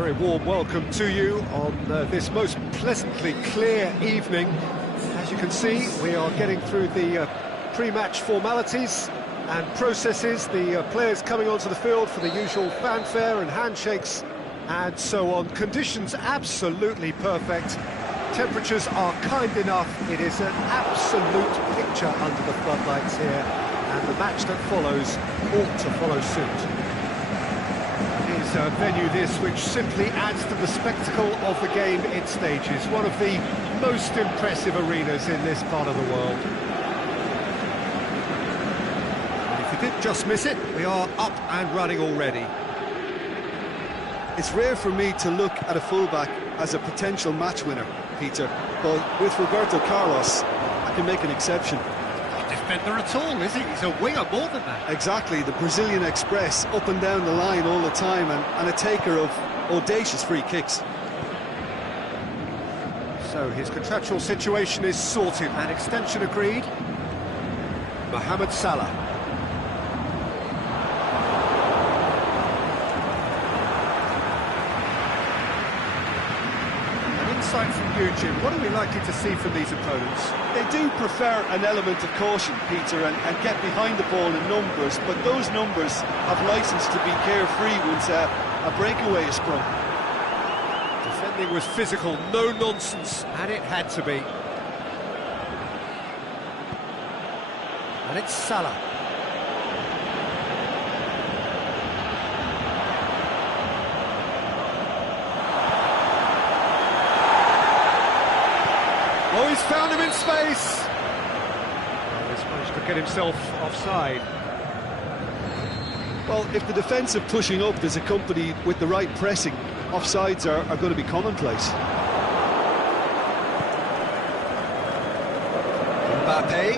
Very warm welcome to you on this most pleasantly clear evening. As you can see, we are getting through the pre-match formalities and processes, the players coming onto the field for the usual fanfare and handshakes and so on. Conditions absolutely perfect. Temperatures are kind enough. It is an absolute picture under the floodlights here, and the match that follows ought to follow suit. It is a venue this which simply adds to the spectacle of the game in stages. One of the most impressive arenas in this part of the world. And if you did just miss it, we are up and running already. It's rare for me to look at a fullback as a potential match winner, Peter, but with Roberto Carlos, I can make an exception. Defender at all, is he? He's a winger more than that. Exactly, the Brazilian Express, up and down the line all the time, and a taker of audacious free kicks. So his contractual situation is sorted, and extension agreed. Mohamed Salah. Insight from you, Jim. What are we likely to see from these opponents? They do prefer an element of caution, Peter, and get behind the ball in numbers, but those numbers have licence to be carefree once a breakaway is sprung. Defending was physical, no nonsense, and it had to be. And it's Salah. Oh, he's found him in space! Well, he's managed to get himself offside. Well, if the defensive pushing up is accompanied with the right pressing, offsides are going to be commonplace. Mbappe.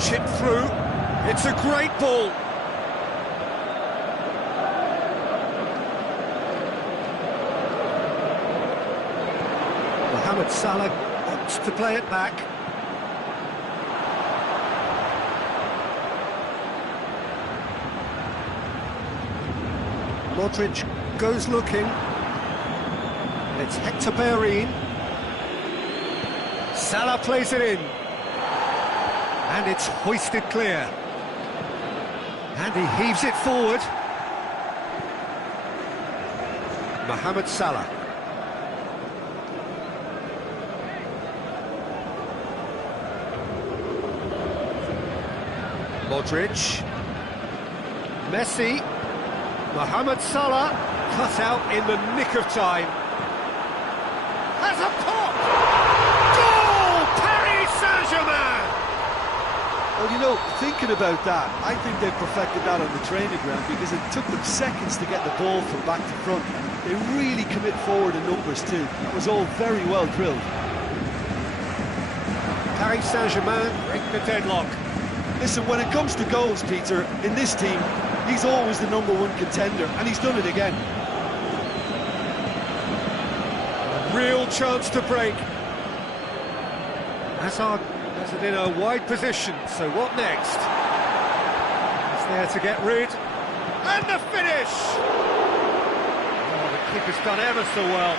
Chip through. It's a great ball. Mohamed Salah opts to play it back. Modric goes looking. It's Hector Bellerin. Salah plays it in. And it's hoisted clear. And he heaves it forward. Mohamed Salah. Modric, Messi, Mohamed Salah, cut out in the nick of time. Has a pop! Goal! Paris Saint-Germain! Well, you know, thinking about that, I think they perfected that on the training ground because it took them seconds to get the ball from back to front. They really commit forward in numbers too. It was all very well drilled. Paris Saint-Germain break the deadlock. Listen, when it comes to goals, Peter, in this team, he's always the #1 contender, and he's done it again. A real chance to break. Hazard has it in a wide position, so what next? He's there to get rid. And the finish! Oh, the keeper's done ever so well.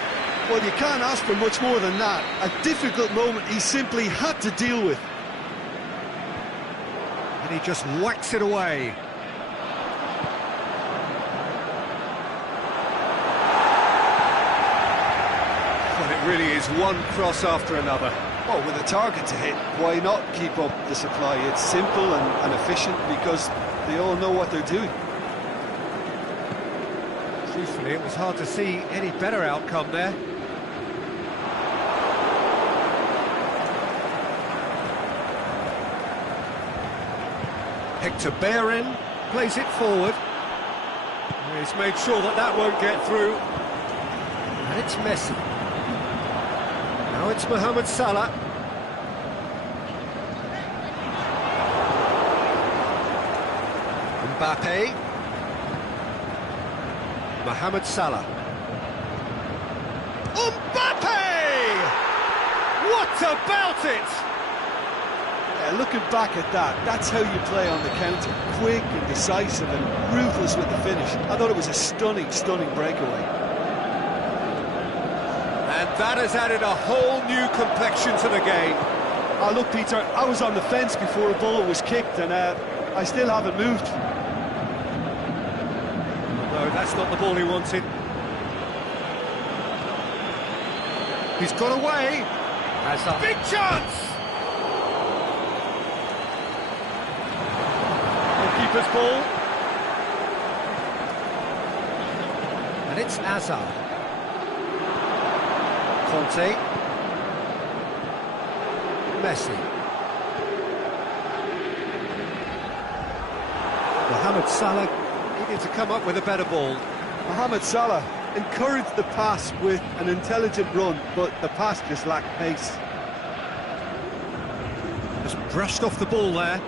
Well, you can't ask for much more than that. A difficult moment he simply had to deal with. And he just whacks it away. Well, it really is one cross after another. Oh, with a target to hit, why not keep up the supply? It's simple and efficient because they all know what they're doing. Truthfully, it was hard to see any better outcome there. Hector Bellerin plays it forward. He's made sure that that won't get through. And it's Messi. Now it's Mohamed Salah. Mbappe. Mohamed Salah. Mbappe! What about it? Yeah, looking back at that, that's how you play on the counter. Quick and decisive and ruthless with the finish. I thought it was a stunning, stunning breakaway. And that has added a whole new complexion to the game. Oh, look, Peter, I was on the fence before the ball was kicked, and I still haven't moved. No, that's not the ball he wanted. He's got away. Hazard. Big chance! Keeper's ball. And it's Hazard. Conte. Messi. Mohamed Salah needed to come up with a better ball. Mohamed Salah encouraged the pass with an intelligent run, but the pass just lacked pace. Just brushed off the ball there.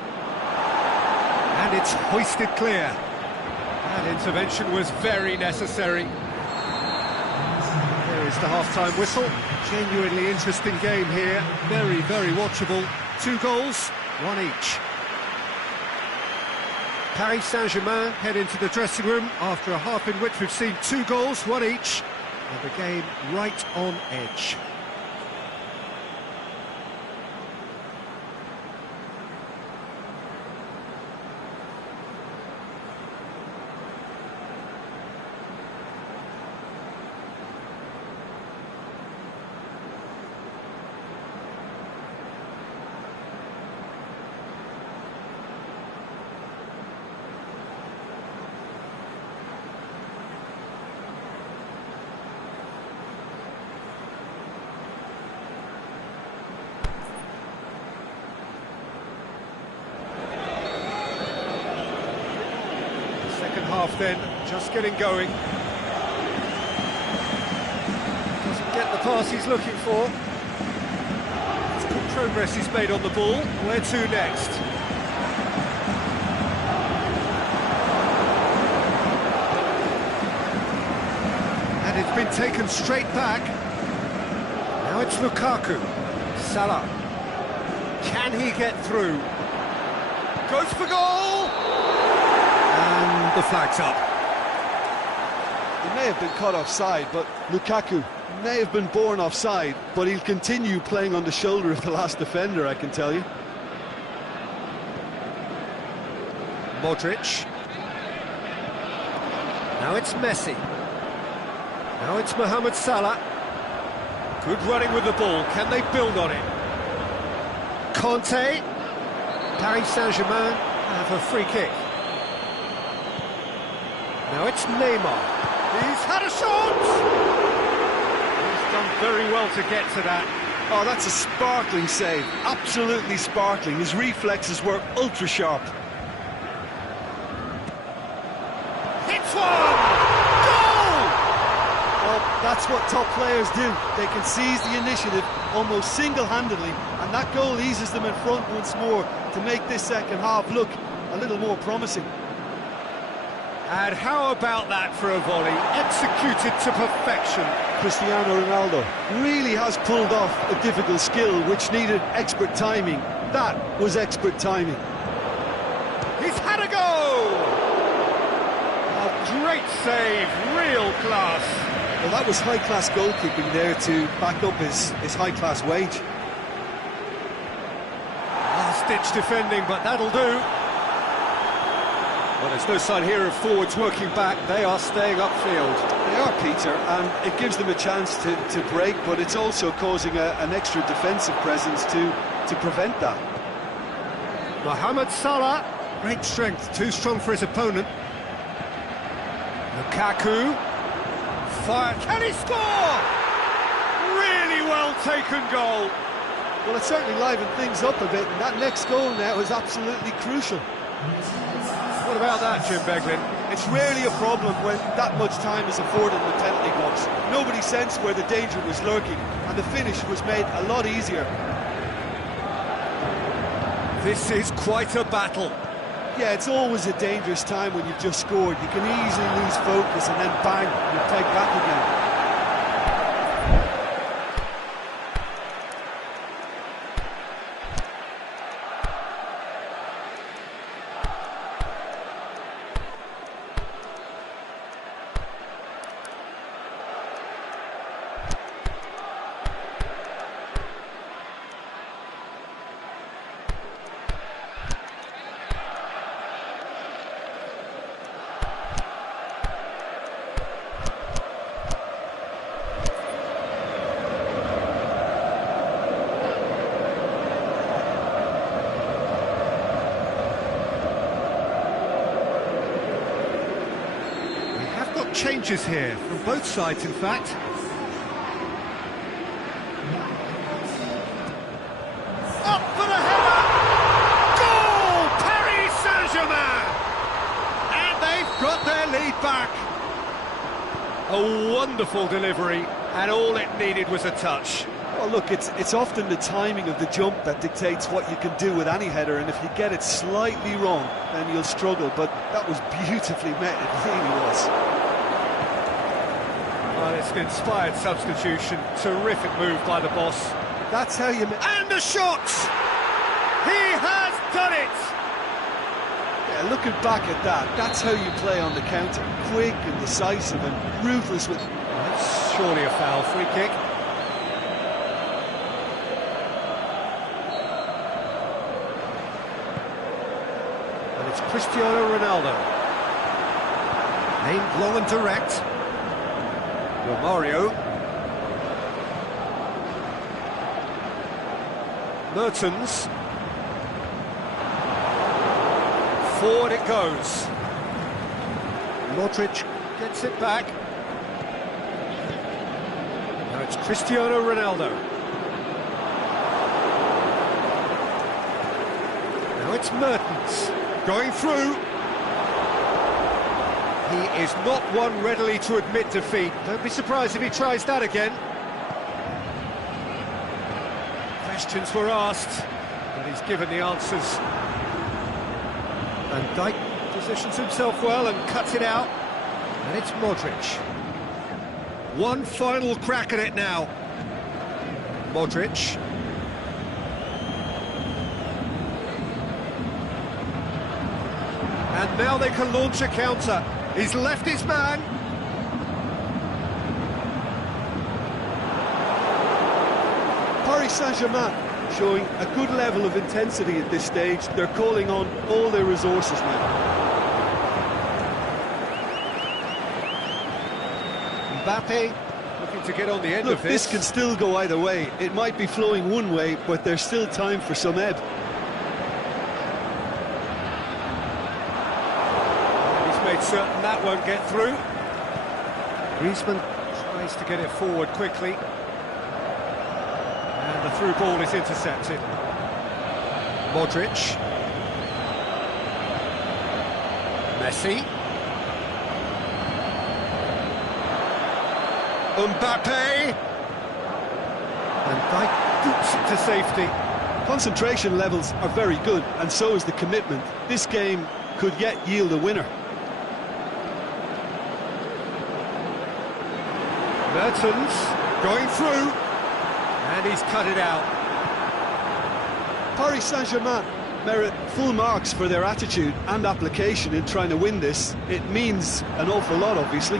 And it's hoisted clear. That intervention was very necessary. There is the half-time whistle. Genuinely interesting game here. Very, very watchable. 2 goals, 1 each. Paris Saint-Germain head into the dressing room after a half in which we've seen 2 goals, 1 each. And the game right on edge. Half then, just getting going. Doesn't get the pass he's looking for. It's good progress he's made on the ball. Where to next? And it's been taken straight back. Now it's Lukaku. Salah. Can he get through? Goes for goal! And the flag's up. He may have been caught offside, but Lukaku may have been born offside, but he'll continue playing on the shoulder of the last defender, I can tell you. Modric. Now it's Messi. Now it's Mohamed Salah. Good running with the ball. Can they build on it? Conte. Paris Saint-Germain have a free kick. Now it's Neymar. He's had a shot! He's done very well to get to that. Oh, that's a sparkling save. Absolutely sparkling. His reflexes were ultra sharp. Hits one! Goal! Well, that's what top players do. They can seize the initiative almost single-handedly, and that goal eases them in front once more to make this second half look a little more promising. And how about that for a volley? Executed to perfection. Cristiano Ronaldo really has pulled off a difficult skill which needed expert timing. That was expert timing. He's had a go! A great save, real class. Well, that was high-class goalkeeping there to back up his high-class wage. Last-ditch defending, but that'll do. Well, there's no sign here of forwards working back. They are staying upfield. They are, Peter, and it gives them a chance to break, but it's also causing an extra defensive presence to prevent that. Mohamed Salah, great strength, too strong for his opponent. Lukaku, fire, can he score? Really well taken goal. Well, it certainly livened things up a bit, and that next goal now is absolutely crucial. What about that, Jim Beglin? It's rarely a problem when that much time is afforded in the penalty box. Nobody sensed where the danger was lurking, and the finish was made a lot easier. This is quite a battle. Yeah, it's always a dangerous time when you've just scored. You can easily lose focus and then bang, you're pegged back again. changes here, from both sides in fact. Up for the header! Goal! Paris Saint-Germain! And they've got their lead back. A wonderful delivery, and all it needed was a touch. Well, look, it's often the timing of the jump that dictates what you can do with any header, and if you get it slightly wrong, then you'll struggle, but that was beautifully met, it really was. Well, it's an inspired substitution, terrific move by the boss. That's how you... And the shot! He has done it! Yeah, looking back at that, that's how you play on the counter. Quick and decisive and ruthless with... That's surely a foul, free kick. And it's Cristiano Ronaldo. Aimed long and direct. Romario. Mertens. Forward it goes. Modric gets it back. Now it's Cristiano Ronaldo. Now it's Mertens going through. He is not one readily to admit defeat. Don't be surprised if he tries that again. Questions were asked, but he's given the answers. Van Dijk positions himself well and cuts it out. And it's Modric. One final crack at it now. Modric. And now they can launch a counter. He's left his man. Paris Saint-Germain showing a good level of intensity at this stage. They're calling on all their resources now. Mbappe looking to get on the end of this. This can still go either way. It might be flowing one way, but there's still time for some ebb. Made certain that won't get through. Griezmann tries to get it forward quickly. And the through ball is intercepted. Modric. Messi. Mbappe. And Dijk boots it to safety. Concentration levels are very good, and so is the commitment. This game could yet yield a winner. Mertens going through, and he's cut it out. Paris Saint-Germain merit full marks for their attitude and application in trying to win this. It means an awful lot, obviously.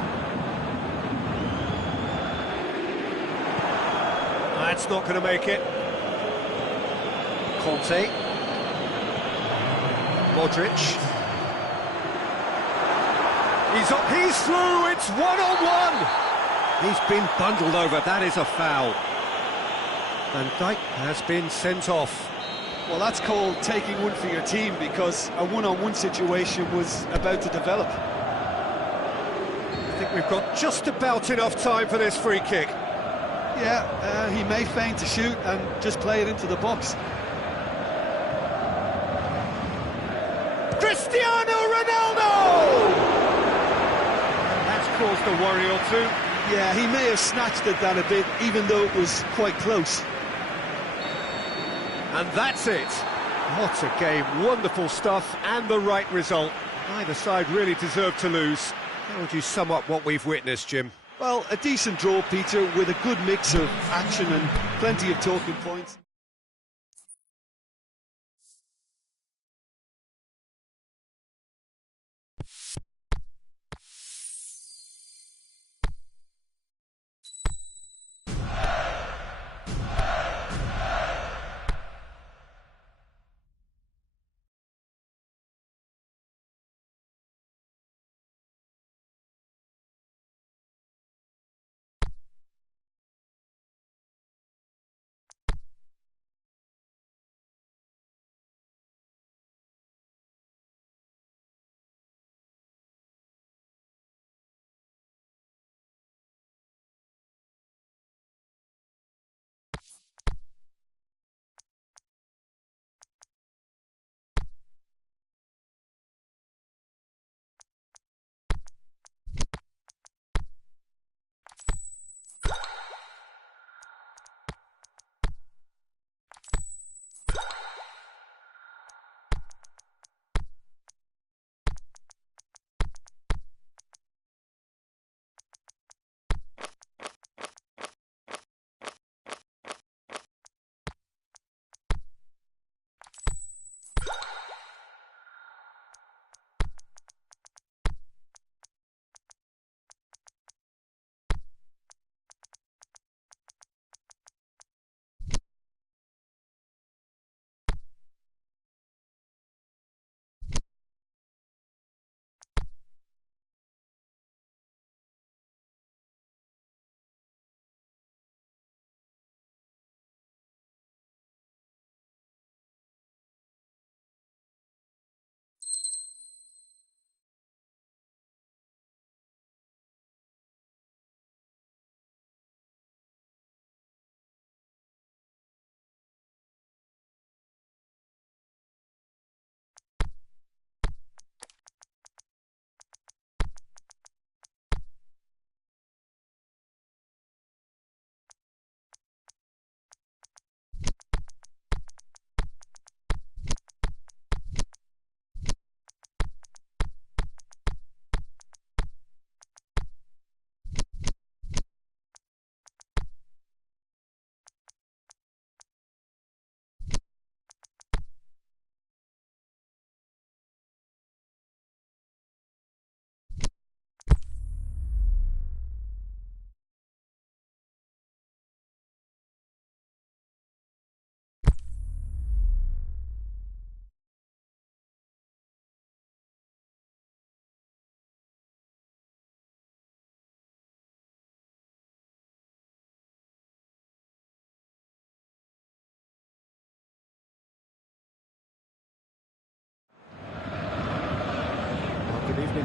That's not going to make it. Conte. Modric. He's through, it's one-on-one! He's been bundled over, that is a foul. Van Dijk has been sent off. Well, that's called taking one for your team, because a one-on-one situation was about to develop. I think we've got just about enough time for this free kick. Yeah, he may feign to shoot and just play it into the box. Cristiano Ronaldo! That's caused a worry or two. Yeah, he may have snatched at that a bit, even though it was quite close. And that's it. What a game, wonderful stuff, and the right result. Neither side really deserved to lose. How would you sum up what we've witnessed, Jim? Well, a decent draw, Peter, with a good mix of action and plenty of talking points.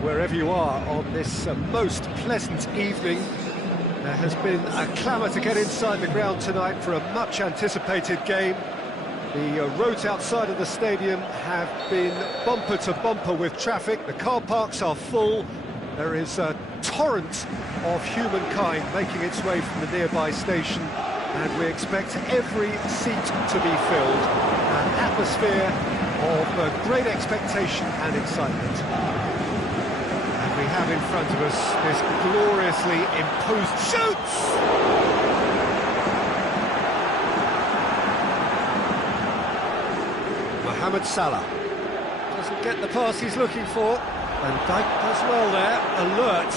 wherever you are on this most pleasant evening. There has been a clamour to get inside the ground tonight for a much-anticipated game. The roads outside of the stadium have been bumper to bumper with traffic. The car parks are full. There is a torrent of humankind making its way from the nearby station, and we expect every seat to be filled. An atmosphere of great expectation and excitement. And we have in front of us this gloriously imposed shoots! Mohamed Salah doesn't get the pass he's looking for. Van Dijk does well there, alert.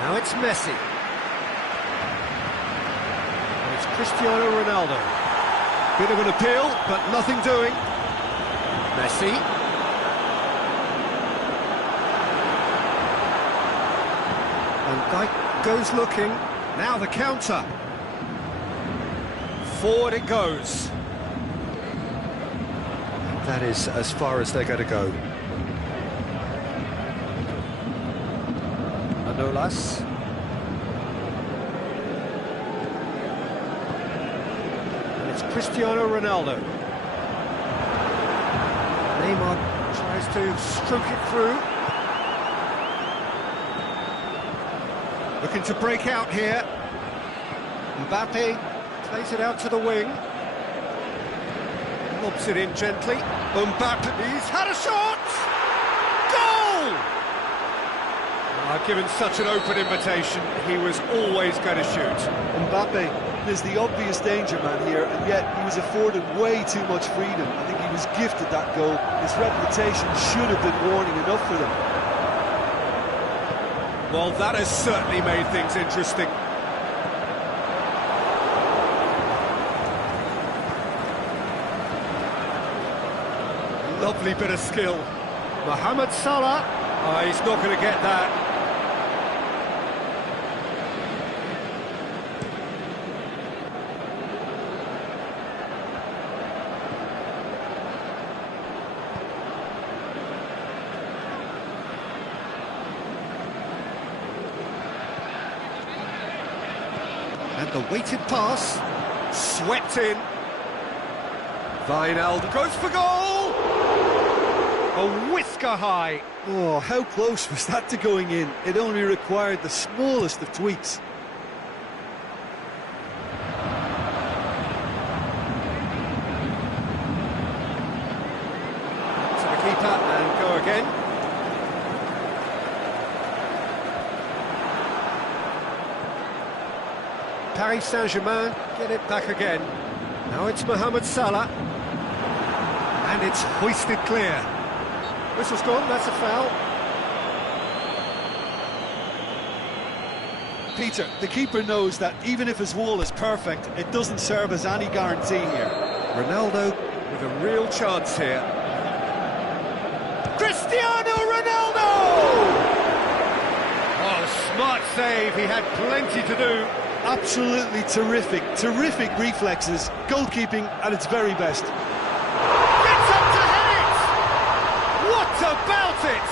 Now it's Messi. And it's Cristiano Ronaldo. Bit of an appeal, but nothing doing. Messi. Van Dijk goes looking. Now the counter. Forward it goes. That is as far as they're going to go. Manolas. And it's Cristiano Ronaldo. Neymar tries to stroke it through. Looking to break out here. Mbappe plays it out to the wing. Lobs it in gently. Mbappe, he's had a shot! Goal! I've given such an open invitation, he was always going to shoot. Mbappe is the obvious danger man here, and yet he was afforded way too much freedom. I think he was gifted that goal. His reputation should have been warning enough for them. Well, that has certainly made things interesting. Lovely bit of skill. Mohamed Salah. Oh, he's not going to get that. And the weighted pass. Swept in. Wijnaldum goes for goal! A whisker high. Oh, how close was that to going in? It only required the smallest of tweaks. To the keeper and go again. Paris Saint-Germain get it back again. Now it's Mohamed Salah. And it's hoisted clear. Whistle's gone, that's a foul. Peter, the keeper knows that even if his wall is perfect, it doesn't serve as any guarantee here. Ronaldo with a real chance here. Cristiano Ronaldo! Oh, smart save, he had plenty to do. Absolutely terrific reflexes, goalkeeping at its very best. Gets up to head it! What about it?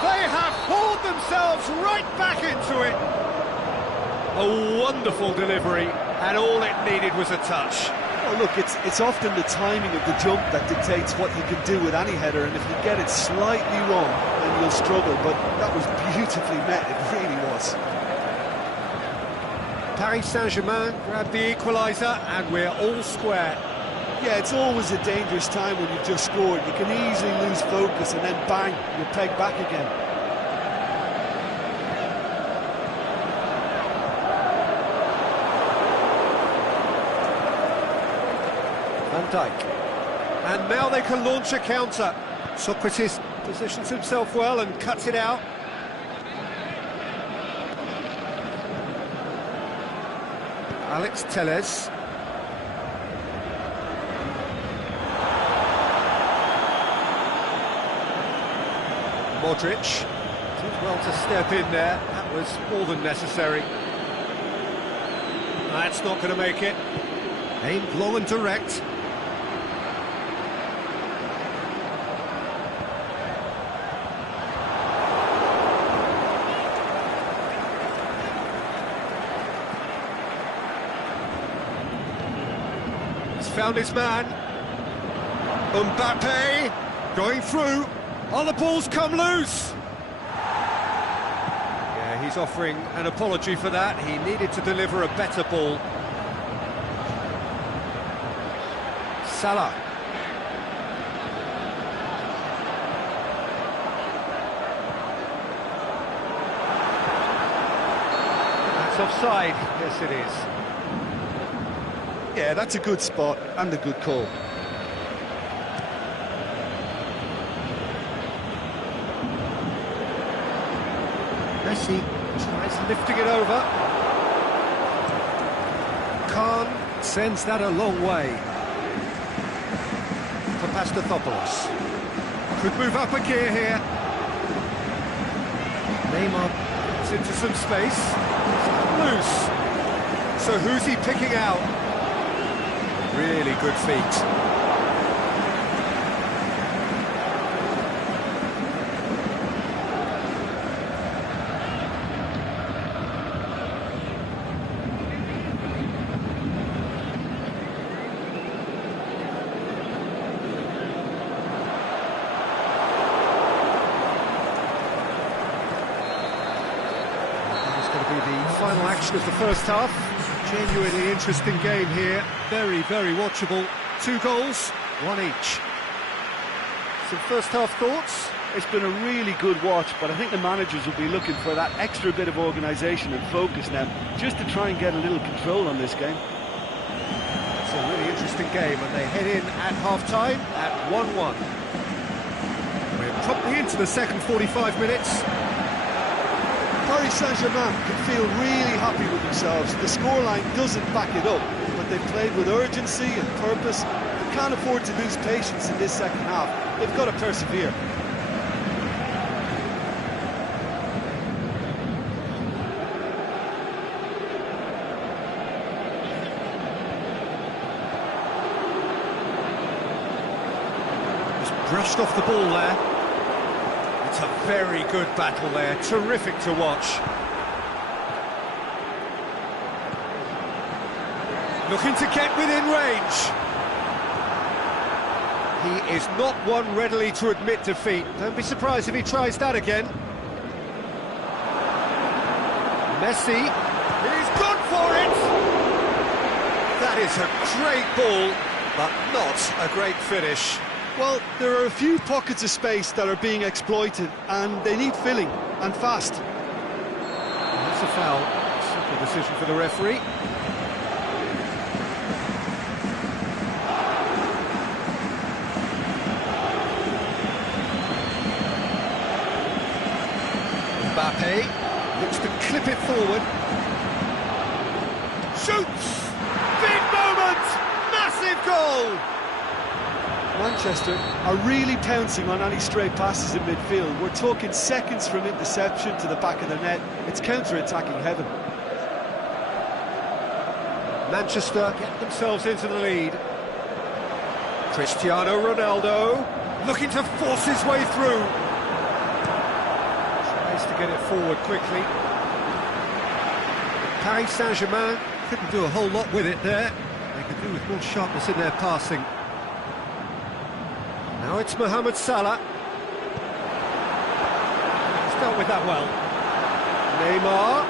They have hauled themselves right back into it. A wonderful delivery, and all it needed was a touch. Oh, look, it's often the timing of the jump that dictates what you can do with any header, and if you get it slightly wrong, then you'll struggle, but that was beautifully met, it really was. Paris Saint-Germain grabbed the equaliser, and we're all square. Yeah, it's always a dangerous time when you've just scored. You can easily lose focus, and then bang, you're pegged back again. Van Dijk. And now they can launch a counter. Socrates positions himself well and cuts it out. Alex Telles. Modric did well to step in there. That was more than necessary. That's not going to make it. Aimed long and direct. found his man. Mbappe going through. Oh, the ball's come loose. Yeah, he's offering an apology for that. He needed to deliver a better ball. Salah. That's offside. Yes, it is. Yeah, that's a good spot and a good call. Messi tries lifting it over. Khan sends that a long way. For Pastathopoulos. Could move up a gear here. Neymar gets into some space. Loose. So who's he picking out? Really good feet. Final action of the first half. Genuinely interesting game here. Very, very watchable. 2 goals, 1 each. Some first half thoughts? It's been a really good watch, but I think the managers will be looking for that extra bit of organisation and focus now, just to try and get a little control on this game. It's a really interesting game, and they head in at half-time at 1-1. We're promptly into the second 45 minutes. Paris Saint-Germain can feel really happy with themselves. The scoreline doesn't back it up, but they've played with urgency and purpose. They can't afford to lose patience in this second half. They've got to persevere. Just brushed off the ball there. It's a very good battle there, terrific to watch. Looking to get within range. He is not one readily to admit defeat. Don't be surprised if he tries that again. Messi, he's gone for it! That is a great ball, but not a great finish. Well, there are a few pockets of space that are being exploited, and they need filling, and fast. That's a foul. Simple decision for the referee. Mbappe looks to clip it forward. Shoots! Big moment! Massive goal! Manchester are really pouncing on any stray passes in midfield. We're talking seconds from interception to the back of the net. It's counter-attacking heaven. Manchester get themselves into the lead. Cristiano Ronaldo looking to force his way through. Tries to get it forward quickly. Paris Saint-Germain couldn't do a whole lot with it there. They could do with more sharpness in their passing. Now it's Mohamed Salah. He's dealt with that well. Neymar.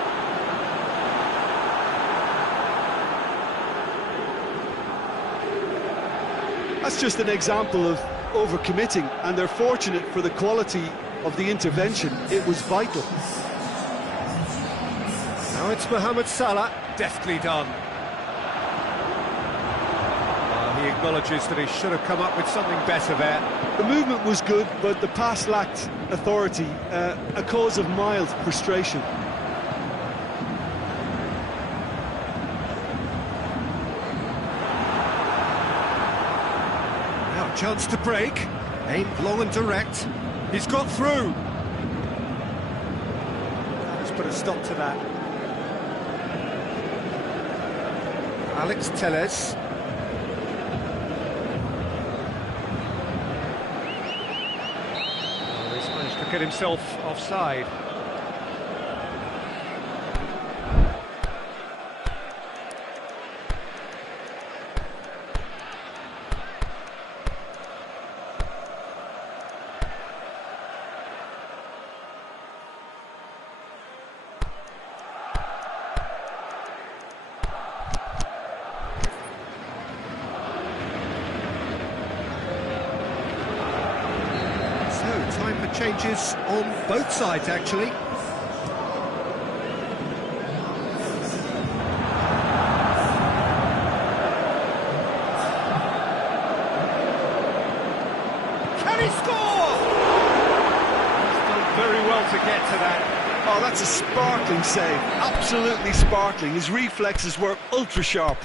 That's just an example of overcommitting, and they're fortunate for the quality of the intervention. It was vital. Now it's Mohamed Salah. Deftly done. He acknowledges that he should have come up with something better there. The movement was good, but the pass lacked authority, a cause of mild frustration. Now a chance to break, aimed long and direct. He's got through. Let's put a stop to that. Alex Telles. To get himself offside. Changes on both sides, actually. Can he score? He's done very well to get to that. Oh, that's a sparkling save. Absolutely sparkling. His reflexes were ultra sharp.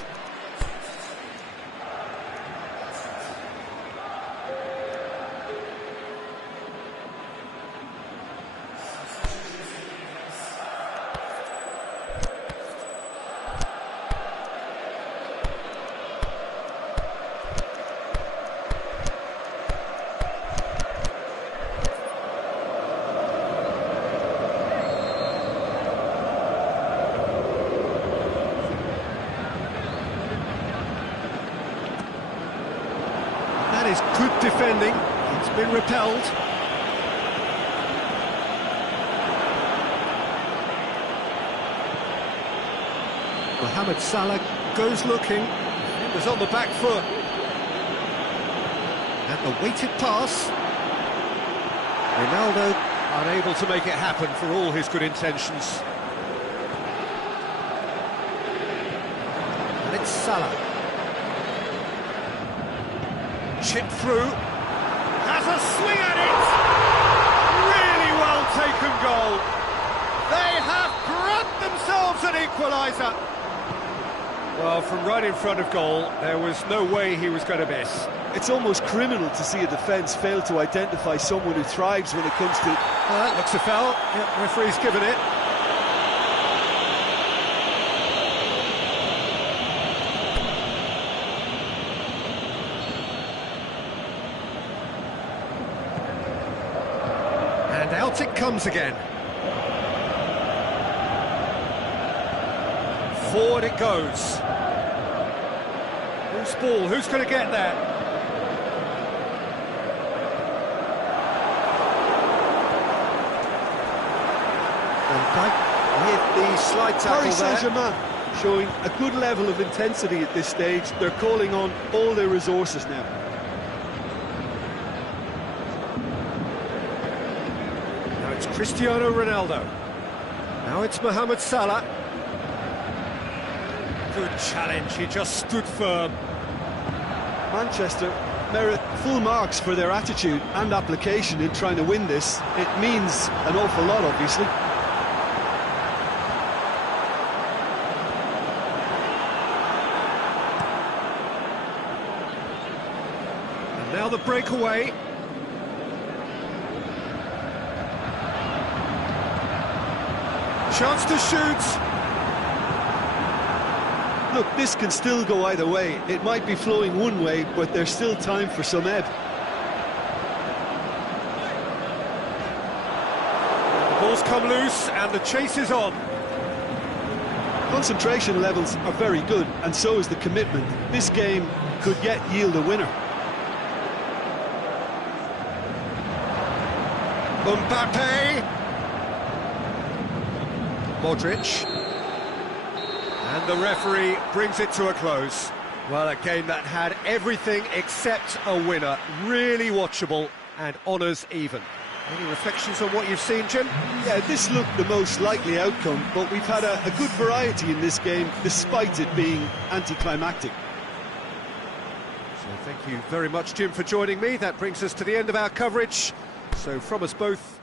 That is good defending. It's been repelled. Mohamed Salah goes looking. He was on the back foot. And the weighted pass. Ronaldo unable to make it happen for all his good intentions. And it's Salah. Chip through, has a swing at it! Really well taken goal. They have grabbed themselves an equaliser. Well, from right in front of goal, there was no way he was going to miss. It's almost criminal to see a defence fail to identify someone who thrives when it comes to... That looks a foul. Yep, referee's given it. And out it comes again. Forward it goes. Who's ball? Who's going to get there? With the slide tackle Paris there. Saint-Germain showing a good level of intensity at this stage. They're calling on all their resources now. Now it's Cristiano Ronaldo. Now it's Mohamed Salah. Good challenge, he just stood firm. Manchester merit full marks for their attitude and application in trying to win this. It means an awful lot, obviously. And now the breakaway. Chance to shoot. Look, this can still go either way. It might be flowing one way, but there's still time for some ebb. The ball's come loose and the chase is on. Concentration levels are very good, and so is the commitment. This game could yet yield a winner. Mbappe. Modric. And the referee brings it to a close. Well, a game that had everything except a winner. Really watchable and honours even. Any reflections on what you've seen, Jim? Yeah, this looked the most likely outcome, but we've had a good variety in this game, despite it being anticlimactic. So thank you very much, Jim, for joining me. That brings us to the end of our coverage. So from us both,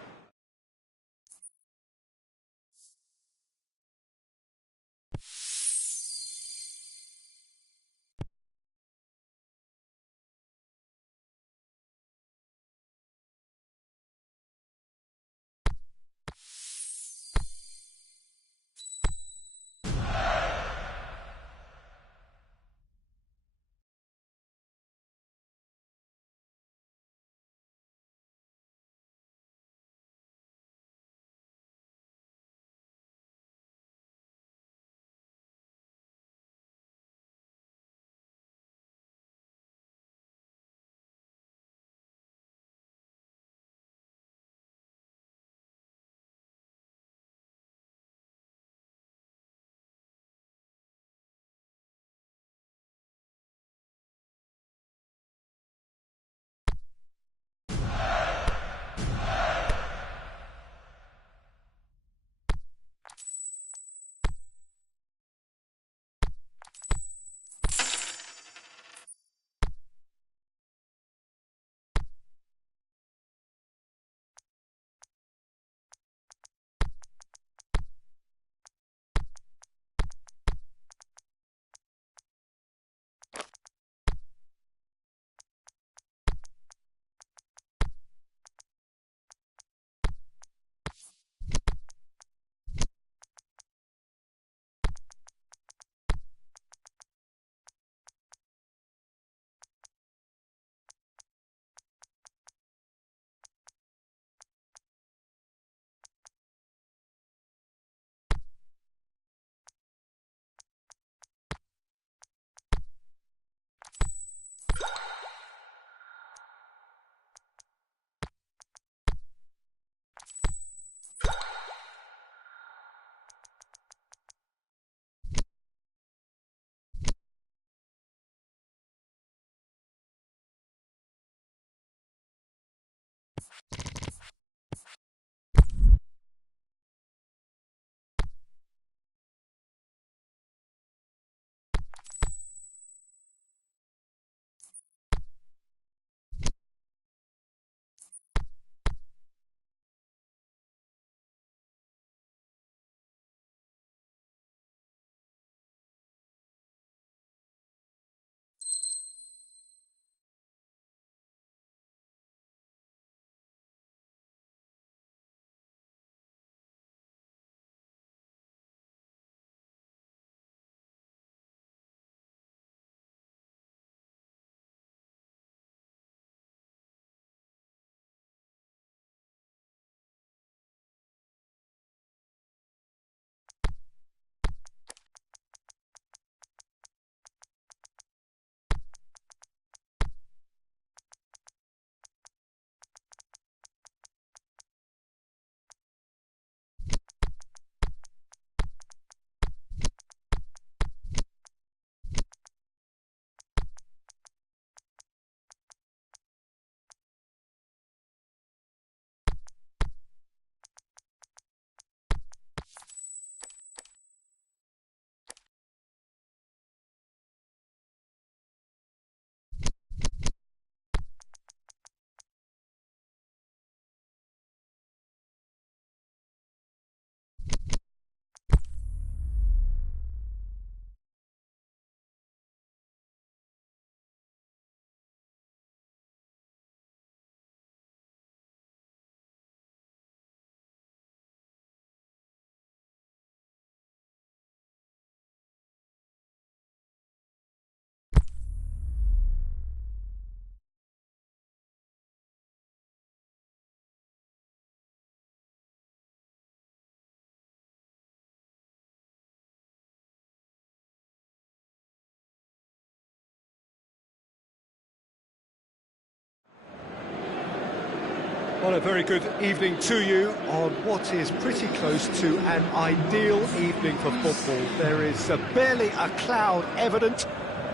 Well, a very good evening to you on what is pretty close to an ideal evening for football. There is barely a cloud evident.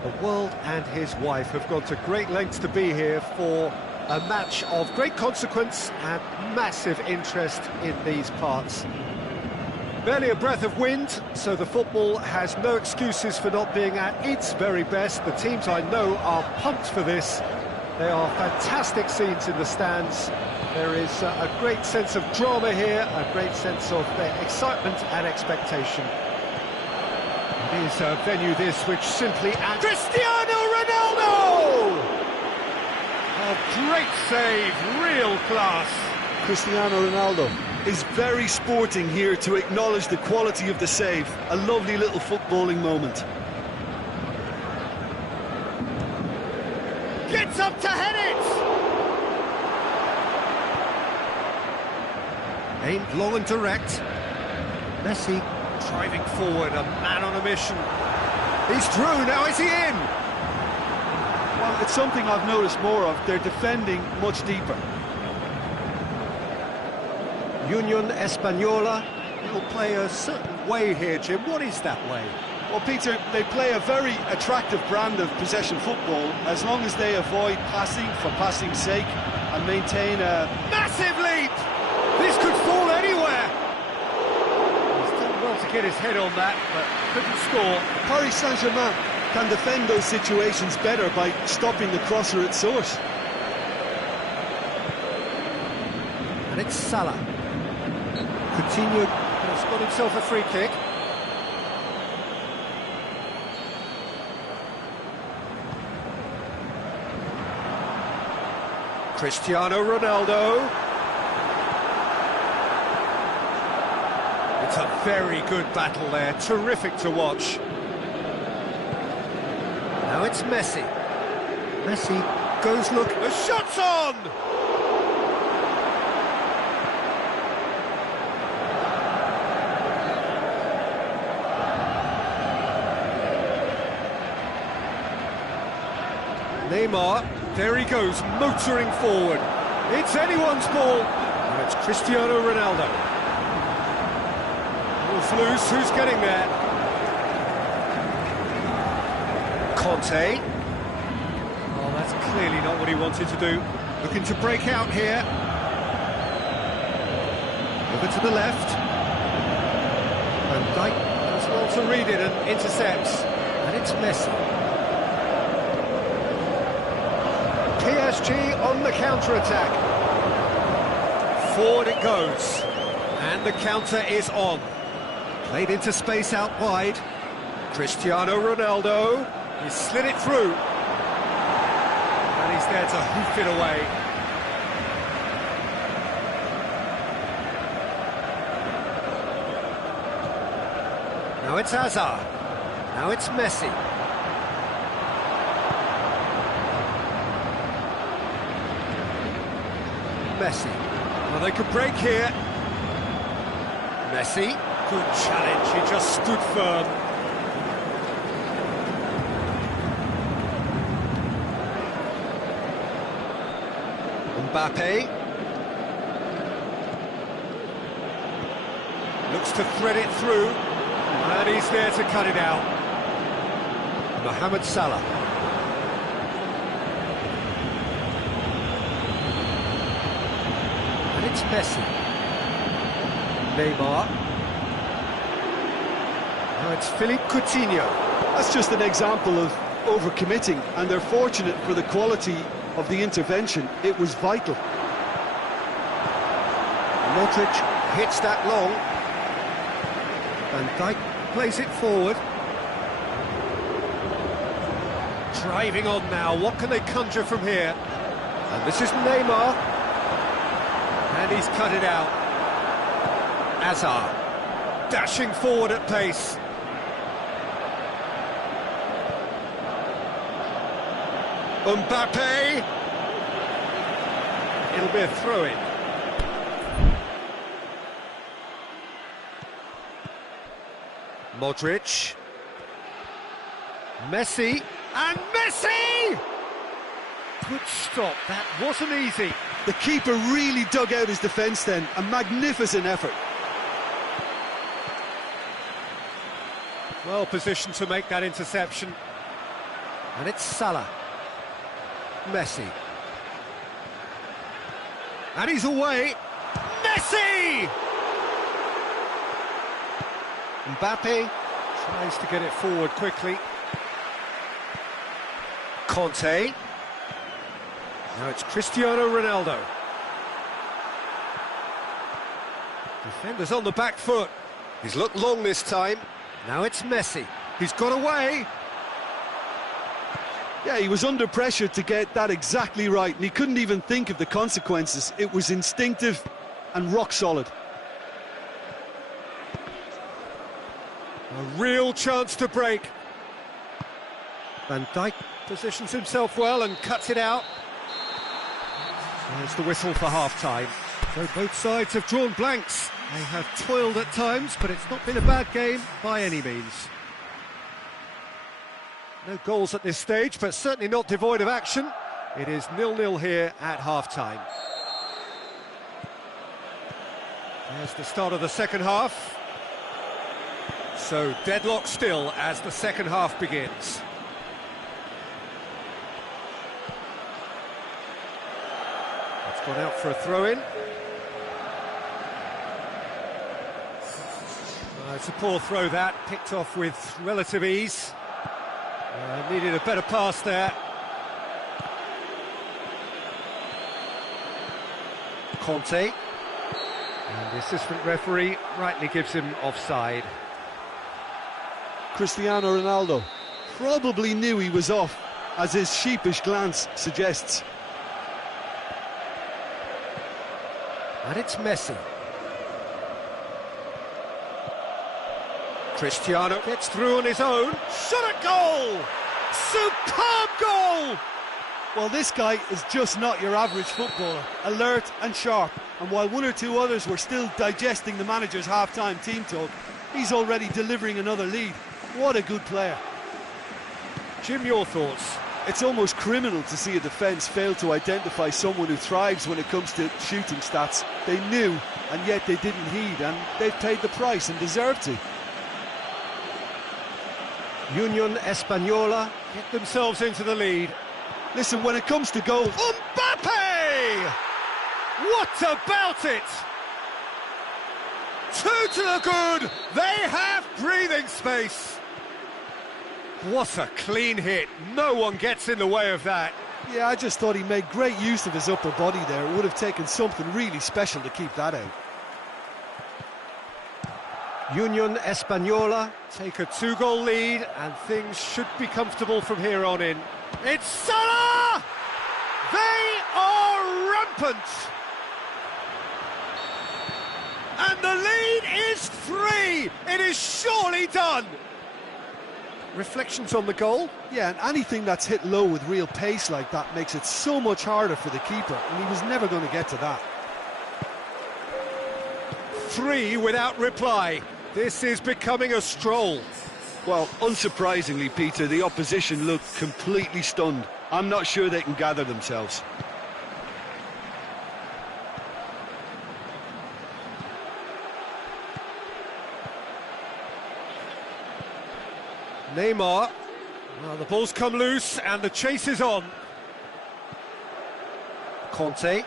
The world and his wife have gone to great lengths to be here for a match of great consequence and massive interest in these parts. Barely a breath of wind, so the football has no excuses for not being at its very best. The teams I know are pumped for this. They are fantastic scenes in the stands. There is a great sense of drama here, a great sense of excitement and expectation. It is a venue this which simply... Cristiano Ronaldo! A great save, real class. Cristiano Ronaldo is very sporting here to acknowledge the quality of the save. A lovely little footballing moment. Gets up to head it! Aimed long and direct. Messi driving forward, a man on a mission. He's through, now is he in? Well, it's something I've noticed more of. They're defending much deeper. Union Española will play a certain way here, Jim. What is that way? Well, Peter, they play a very attractive brand of possession football as long as they avoid passing for passing's sake and maintain a... Massive leap! This could fall anywhere! He's done well to get his head on that, but couldn't score. Paris Saint-Germain can defend those situations better by stopping the crosser at source. And it's Salah. Coutinho has got himself a free kick. Cristiano Ronaldo. It's a very good battle there, terrific to watch. Now it's Messi. Messi goes, look, the shot's on! Neymar, there he goes, motoring forward. It's anyone's ball. And it's Cristiano Ronaldo. Ball's loose, who's getting there? Conte. Oh, that's clearly not what he wanted to do. Looking to break out here. Over to the left. Van Dijk does well to read it and intercepts. And it's Messi. PSG on the counter-attack. Forward it goes. And the counter is on. Played into space out wide. Cristiano Ronaldo. He's slid it through. And he's there to hoof it away. Now it's Hazard. Now it's Messi. Messi. Well, they could break here. Messi. Good challenge, he just stood firm. Mbappe. Looks to thread it through. And he's there to cut it out. Mohamed Salah. It's Messi. Neymar. Now it's Philippe Coutinho. That's just an example of overcommitting, and they're fortunate for the quality of the intervention. It was vital. Modric hits that long. Van Dijk plays it forward. Driving on now, what can they conjure from here? And this is Neymar. And he's cut it out. Hazard, dashing forward at pace. Mbappe. It'll be a throw-in. Modric. Messi. And Messi! Good stop, that wasn't easy. The keeper really dug out his defence then. A magnificent effort. Well positioned to make that interception. And it's Salah. Messi. And he's away. Messi! Mbappe tries to get it forward quickly. Conte. Now it's Cristiano Ronaldo. Defenders on the back foot. He's looked long this time. Now it's Messi. He's got away. Yeah, he was under pressure to get that exactly right, and he couldn't even think of the consequences. It was instinctive and rock solid. A real chance to break. Van Dijk positions himself well and cuts it out. There's the whistle for half-time. So both sides have drawn blanks. They have toiled at times, but it's not been a bad game by any means. No goals at this stage, but certainly not devoid of action. It is 0-0 here at half-time. There's the start of the second half. So deadlock still as the second half begins. It's gone out for a throw-in. It's a poor throw that, picked off with relative ease. Needed a better pass there. Conte. And the assistant referee rightly gives him offside. Cristiano Ronaldo probably knew he was off, as his sheepish glance suggests. And it's Messi. Cristiano gets through on his own. Shot at goal! Superb goal! Well, this guy is just not your average footballer. Alert and sharp. And while one or two others were still digesting the manager's half-time team talk, he's already delivering another lead. What a good player. Jim, your thoughts? It's almost criminal to see a defence fail to identify someone who thrives when it comes to shooting stats. They knew, and yet they didn't heed, and they've paid the price and deserve to. Union Española get themselves into the lead. Listen, when it comes to goals... Mbappe! What about it? Two to the good! They have breathing space! What a clean hit. No one gets in the way of that. Yeah, I just thought he made great use of his upper body there. It would have taken something really special to keep that out. Union Española take a two-goal lead and things should be comfortable from here on in. It's Salah! They are rampant! And the lead is 3! It is surely done! Reflections on the goal? Yeah, and anything that's hit low with real pace like that makes it so much harder for the keeper, and he was never going to get to that. 3 without reply. This is becoming a stroll. Well, unsurprisingly, Peter, the opposition looked completely stunned. I'm not sure they can gather themselves. Neymar. Well, the ball's come loose and the chase is on. Conte.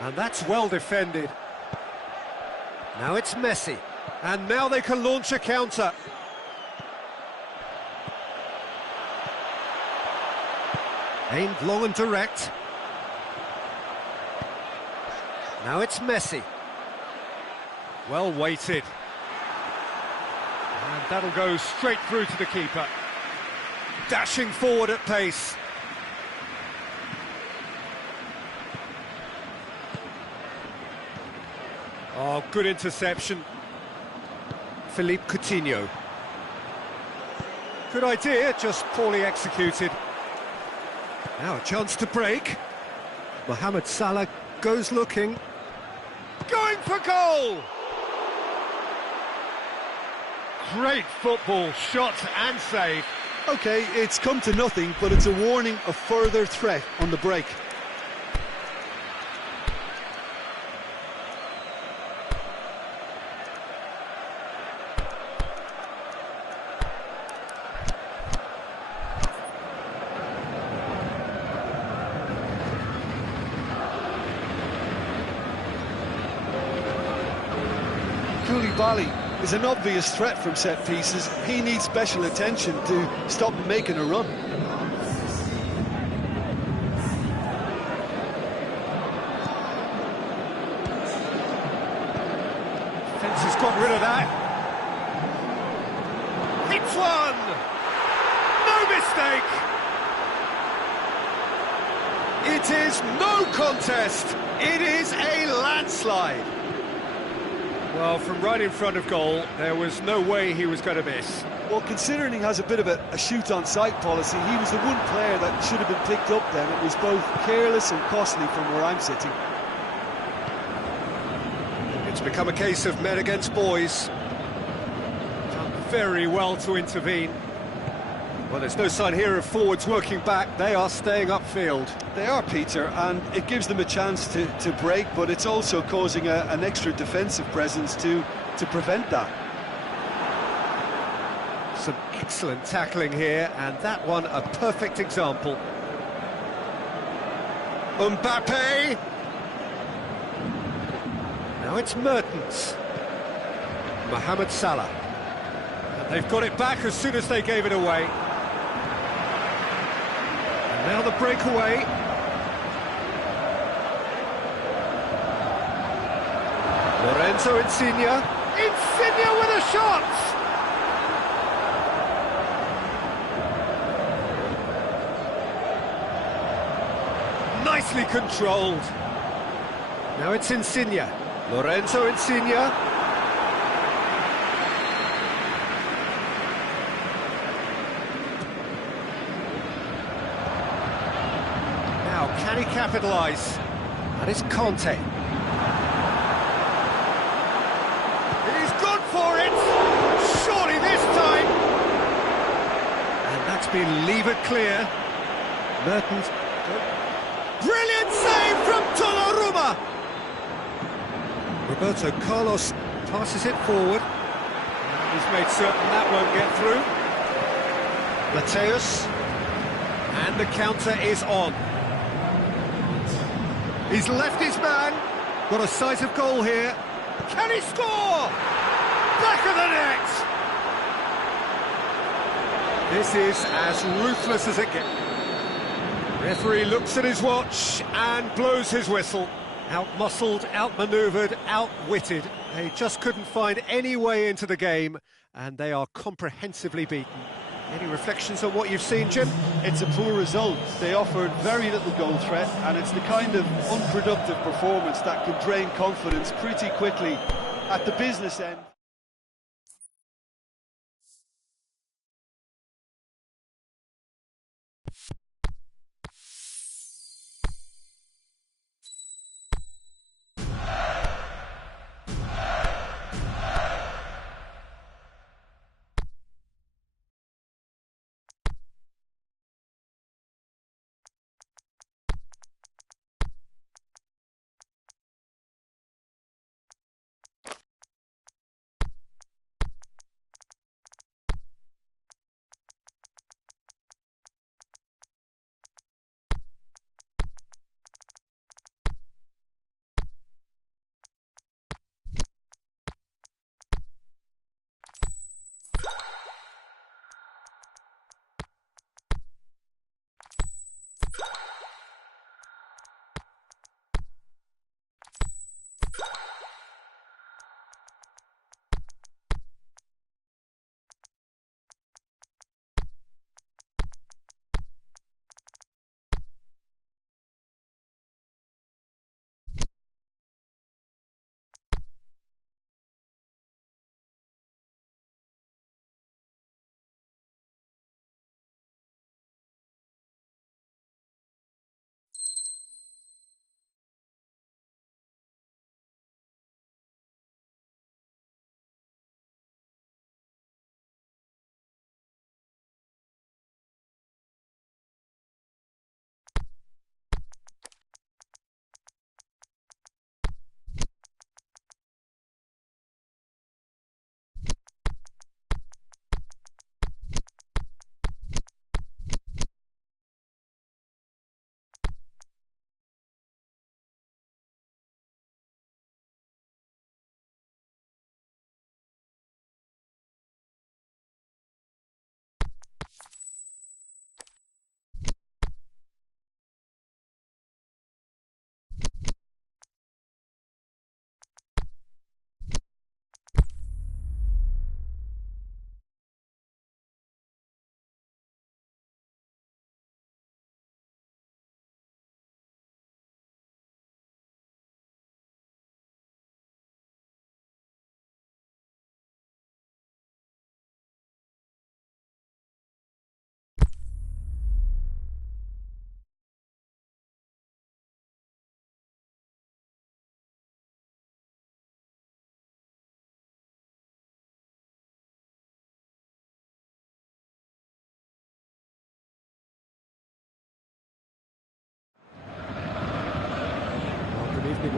And that's well defended. Now it's Messi. And now they can launch a counter. Aimed long and direct. Now it's Messi. Well weighted. And that'll go straight through to the keeper. Dashing forward at pace. Oh, good interception. Philippe Coutinho. Good idea, just poorly executed. Now a chance to break. Mohamed Salah goes looking. Going for goal! Great football, shot and save. OK, it's come to nothing, but it's a warning of further threat on the break. Koulibaly is an obvious threat from set pieces. He needs special attention to stop him making a run. Defence has got rid of that. Hits one! No mistake! It is no contest. It is a landslide. Well, from right in front of goal, there was no way he was going to miss. Well, considering he has a bit of a shoot-on-sight policy, he was the one player that should have been picked up then. It was both careless and costly from where I'm sitting. It's become a case of men against boys. Done very well to intervene. Well, there's no sign here of forwards working back. They are staying upfield. They are, Peter, and it gives them a chance to break, but it's also causing an extra defensive presence to prevent that. Some excellent tackling here, and that one a perfect example. Mbappe! Now it's Mertens. Mohamed Salah. And they've got it back as soon as they gave it away. And now the breakaway. Lorenzo Insigne. Insigne with a shot! Nicely controlled. Now it's Insigne. Lorenzo Insigne. Now, can he capitalise? And it's Conte. He's gone for it! Surely this time! And that's been levered clear. Mertens. Brilliant save from Donnarumma! Roberto Carlos passes it forward. He's made certain that won't get through. Mateus. And the counter is on. He's left his man. Got a sight of goal here. Can he score? Back of the net! This is as ruthless as it gets. Referee looks at his watch and blows his whistle. Out-muscled, out-manoeuvred, outwitted. They just couldn't find any way into the game, and they are comprehensively beaten. Any reflections on what you've seen, Jim? It's a poor result. They offered very little goal threat, and it's the kind of unproductive performance that can drain confidence pretty quickly at the business end.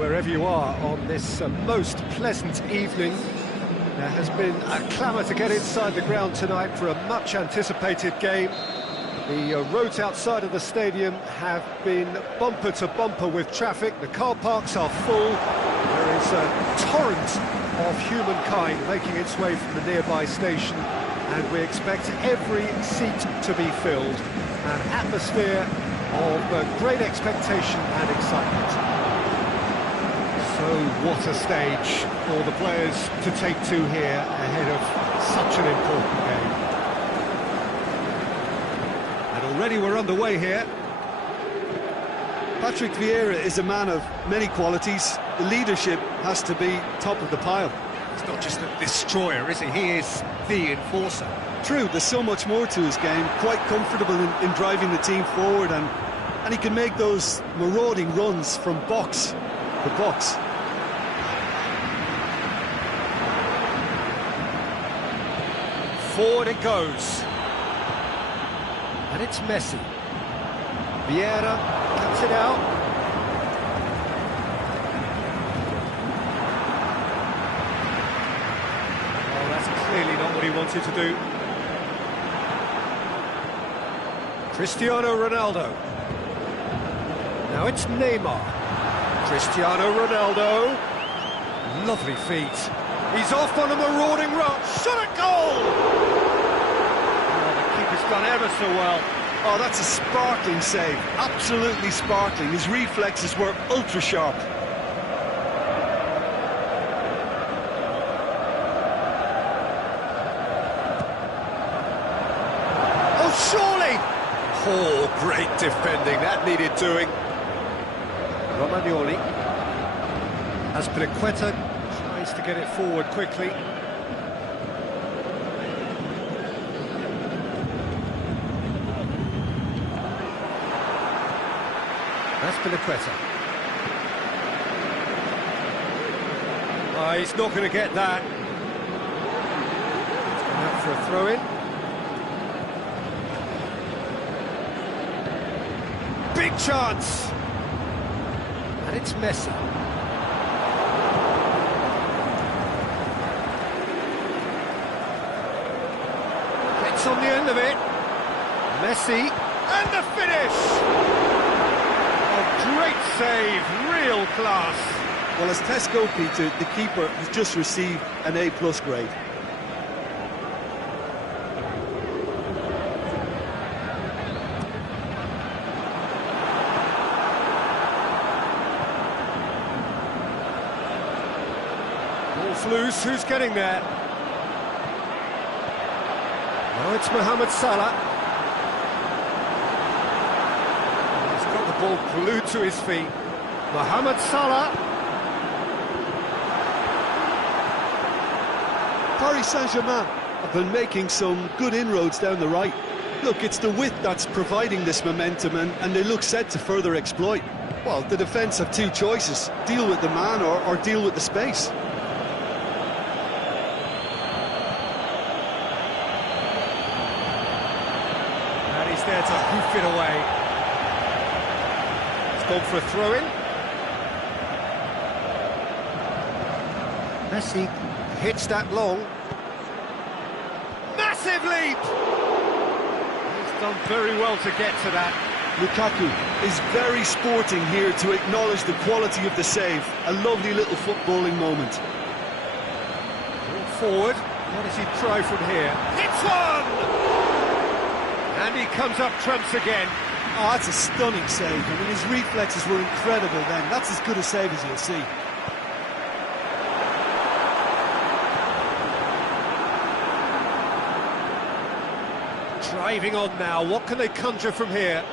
wherever you are on this most pleasant evening. There has been a clamour to get inside the ground tonight for a much-anticipated game. The roads outside of the stadium have been bumper to bumper with traffic. The car parks are full. There is a torrent of humankind making its way from the nearby station, and we expect every seat to be filled. An atmosphere of great expectation and excitement. So what a stage for the players to take to here ahead of such an important game. And already we're underway here. Patrick Vieira is a man of many qualities. The leadership has to be top of the pile. He's not just a destroyer, is he? He is the enforcer. True, there's so much more to his game. Quite comfortable in driving the team forward, and he can make those marauding runs from box to box. Forward it goes. And it's Messi. Vieira cuts it out. Oh, that's clearly not what he wanted to do. Cristiano Ronaldo. Now it's Neymar. Cristiano Ronaldo. Lovely feet. He's off on a marauding run. Shot at goal! Oh, the keeper's done ever so well. Oh, that's a sparkling save. Absolutely sparkling. His reflexes were ultra sharp. Oh, surely! Oh, great defending. That needed doing. Romagnoli. Azpilicueta tries to get it forward quickly. Azpilicueta. He's not going to get that. He's gone out for a throw-in. Big chance! And it's Messi. Gets on the end of it. Messi, and the finish! A great save, real class. Well, as Tesco, Peter, the keeper has just received an A+ grade. Ball's loose, who's getting there? Now it's Mohamed Salah. He's got the ball glued to his feet. Mohamed Salah. Paris Saint-Germain have been making some good inroads down the right. Look, it's the width that's providing this momentum, and they look set to further exploit. Well, the defence have two choices: deal with the man or deal with the space. And he's there to hoof it away. He's gone for a throw-in. Messi hits that long. Massive leap! He's done very well to get to that. Lukaku is very sporting here to acknowledge the quality of the save. A lovely little footballing moment. Ball forward. What does he try from here? Hits one! And he comes up trumps again. Oh, that's a stunning save. I mean, his reflexes were incredible then. That's as good a save as you'll see. Driving on now, what can they conjure from here?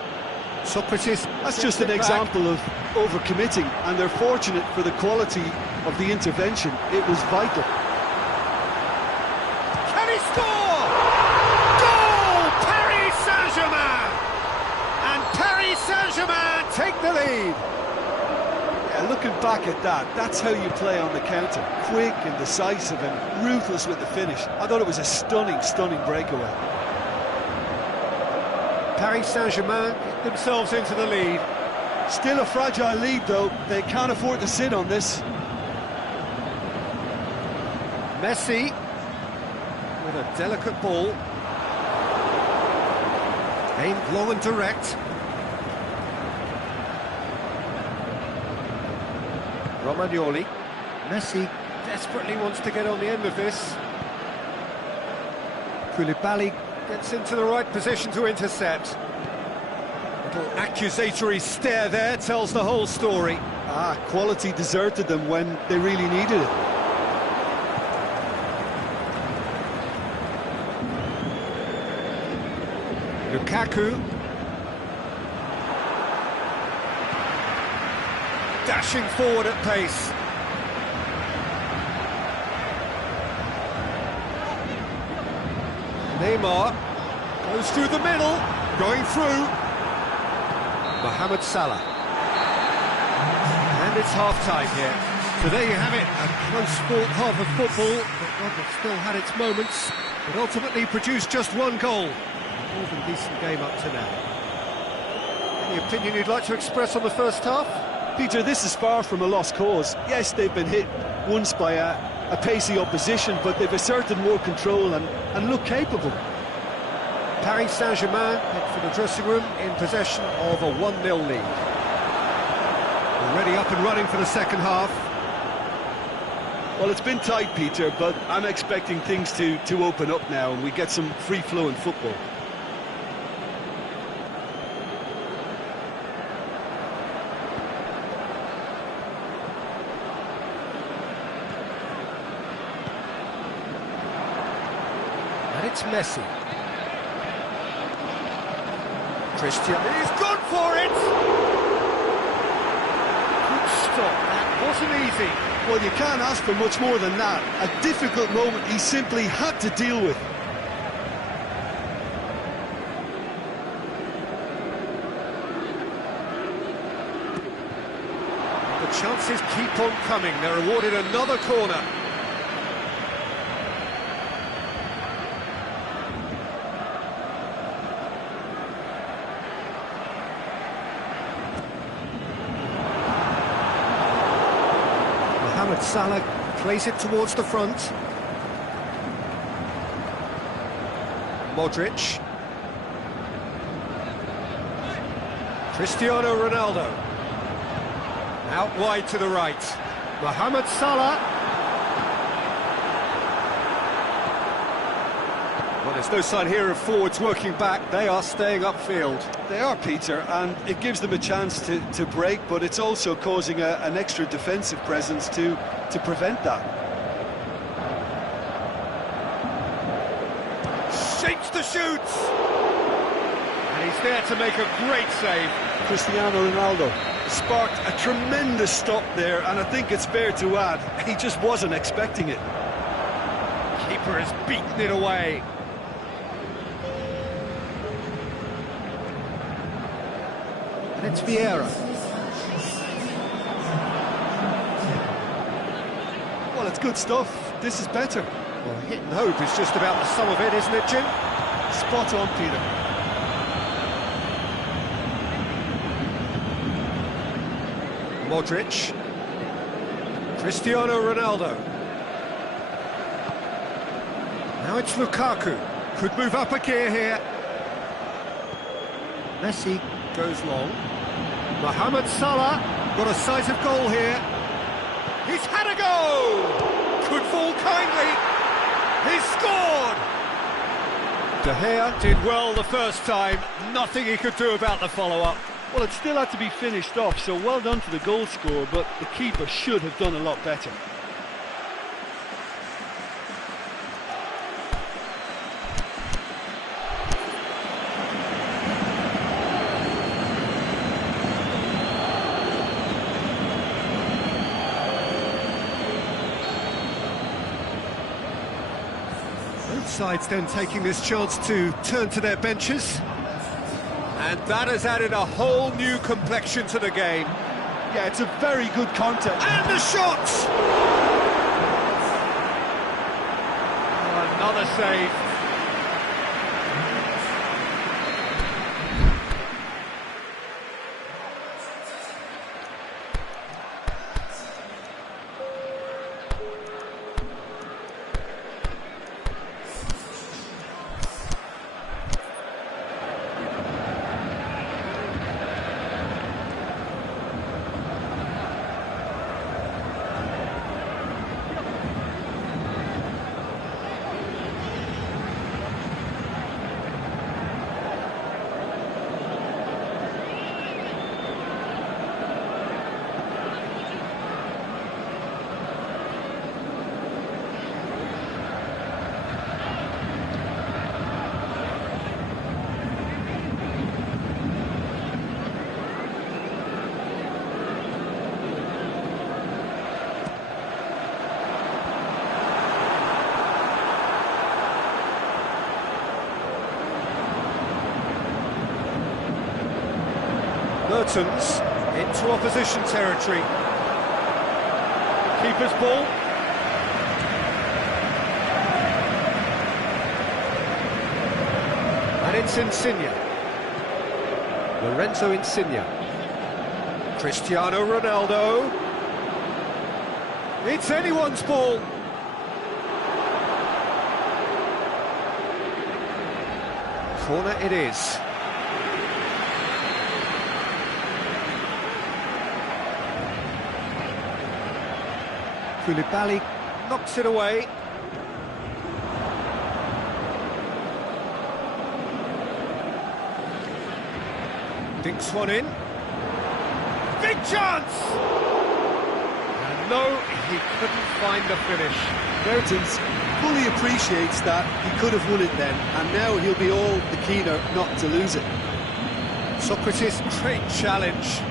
Socrates. That's just an example of overcommitting, and they're fortunate for the quality of the intervention. It was vital. Can he score? Goal! Paris Saint-Germain! And Paris Saint-Germain take the lead. Yeah, looking back at that, that's how you play on the counter. Quick and decisive and ruthless with the finish. I thought it was a stunning, stunning breakaway. Paris Saint-Germain get themselves into the lead. Still a fragile lead, though. They can't afford to sit on this. Messi with a delicate ball. Aimed long and direct. Romagnoli. Messi desperately wants to get on the end of this. Koulibaly gets into the right position to intercept. Little accusatory stare there tells the whole story. Quality deserted them when they really needed it. Lukaku. Dashing forward at pace. Neymar goes through the middle, going through. Mohamed Salah. And it's half-time here. So there you have it, a close-fought half of football that still had its moments, but ultimately produced just one goal. A more than decent game up to now. Any opinion you'd like to express on the first half? Peter, this is far from a lost cause. Yes, they've been hit once by a pacey opposition, but they've asserted more control and look capable. Paris Saint-Germain head for the dressing room in possession of a 1-0 lead. Already up and running for the second half. Well, it's been tight, Peter, but I'm expecting things to open up now and we get some free-flowing football. And it's Messi. Christian, he's gone for it! Good stop, that wasn't easy. Well, you can't ask for much more than that. A difficult moment he simply had to deal with. The chances keep on coming. They're awarded another corner. Mohamed Salah plays it towards the front. Modric. Cristiano Ronaldo. Out wide to the right. Mohamed Salah. Well, there's no sign here of forwards working back. They are staying upfield. They are, Peter, and it gives them a chance to break, but it's also causing an extra defensive presence to prevent that. Shapes the shoots! And he's there to make a great save. Cristiano Ronaldo sparked a tremendous stop there, and I think it's fair to add, he just wasn't expecting it. Keeper has beaten it away. And it's Vieira. Well, it's good stuff. This is better. Well, hit and hope is just about the sum of it, isn't it, Jim? Spot on, Peter. Modric. Cristiano Ronaldo. Now it's Lukaku. Could move up a gear here. Messi goes long. Mohamed Salah got a sight of goal here. He's had a go! Could fall kindly. He's scored! De Gea did well the first time. Nothing he could do about the follow-up. Well, it still had to be finished off, so well done to the goal scorer, but the keeper should have done a lot better. Both sides then taking this chance to turn to their benches. And that has added a whole new complexion to the game. Yeah, it's a very good contest. And the shot! Oh, another save. Mertens into opposition territory. Keeper's ball. And it's Insigne. Lorenzo Insigne. Cristiano Ronaldo. It's anyone's ball. Corner it is. Koulibaly knocks it away. Dinks one in. Big chance! And no, he couldn't find the finish. Mertens fully appreciates that he could have won it then, and now he'll be all the keener not to lose it. Socrates, great challenge.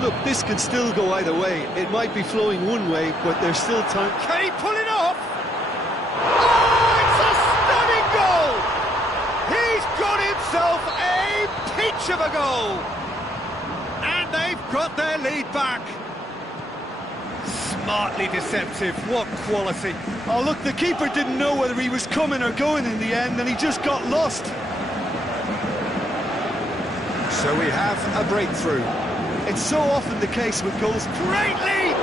Look, this can still go either way. It might be flowing one way, but there's still time. Can he pull it off? Oh, it's a stunning goal! He's got himself a peach of a goal! And they've got their lead back. Smartly deceptive, what quality. Oh, look, the keeper didn't know whether he was coming or going in the end, and he just got lost. So we have a breakthrough. It's so often the case with goals. Great leap!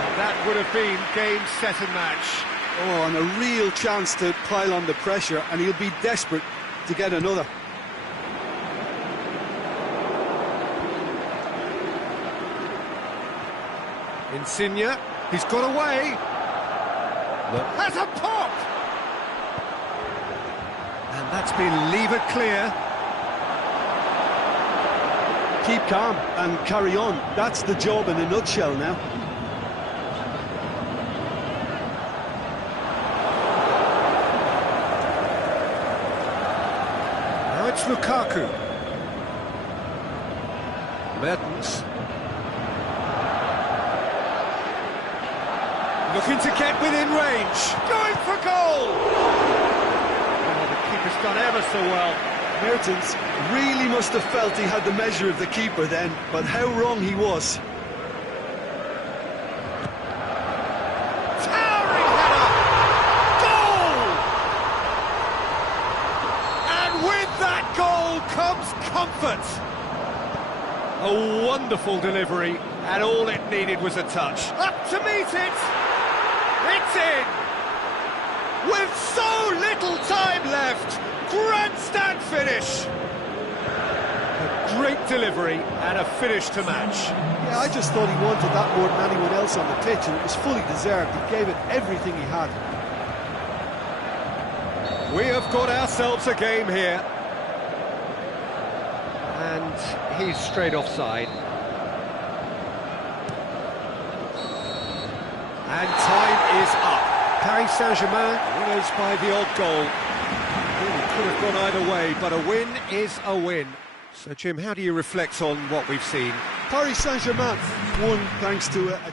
And that would have been game, set and match. Oh, and a real chance to pile on the pressure, and he'll be desperate to get another. Insigne, he's got away. Look, has a pop! And that's been levered clear. Keep calm and carry on. That's the job in a nutshell now. Now it's Lukaku. Mertens. Looking to get within range. Going for goal! Oh, the keeper's done ever so well. Mertens really must have felt he had the measure of the keeper then, but how wrong he was. Towering header! Goal! And with that goal comes comfort. A wonderful delivery, and all it needed was a touch. Up to meet it! It's in! With so little time left! Grandstand finish! A great delivery and a finish to match. Yeah, I just thought he wanted that more than anyone else on the pitch, and it was fully deserved. He gave it everything he had. We have got ourselves a game here. And he's straight offside. And time is up. Paris Saint-Germain winners by the odd goal. Really could have gone either way, but a win is a win. So, Jim, how do you reflect on what we've seen? Paris Saint-Germain won thanks to a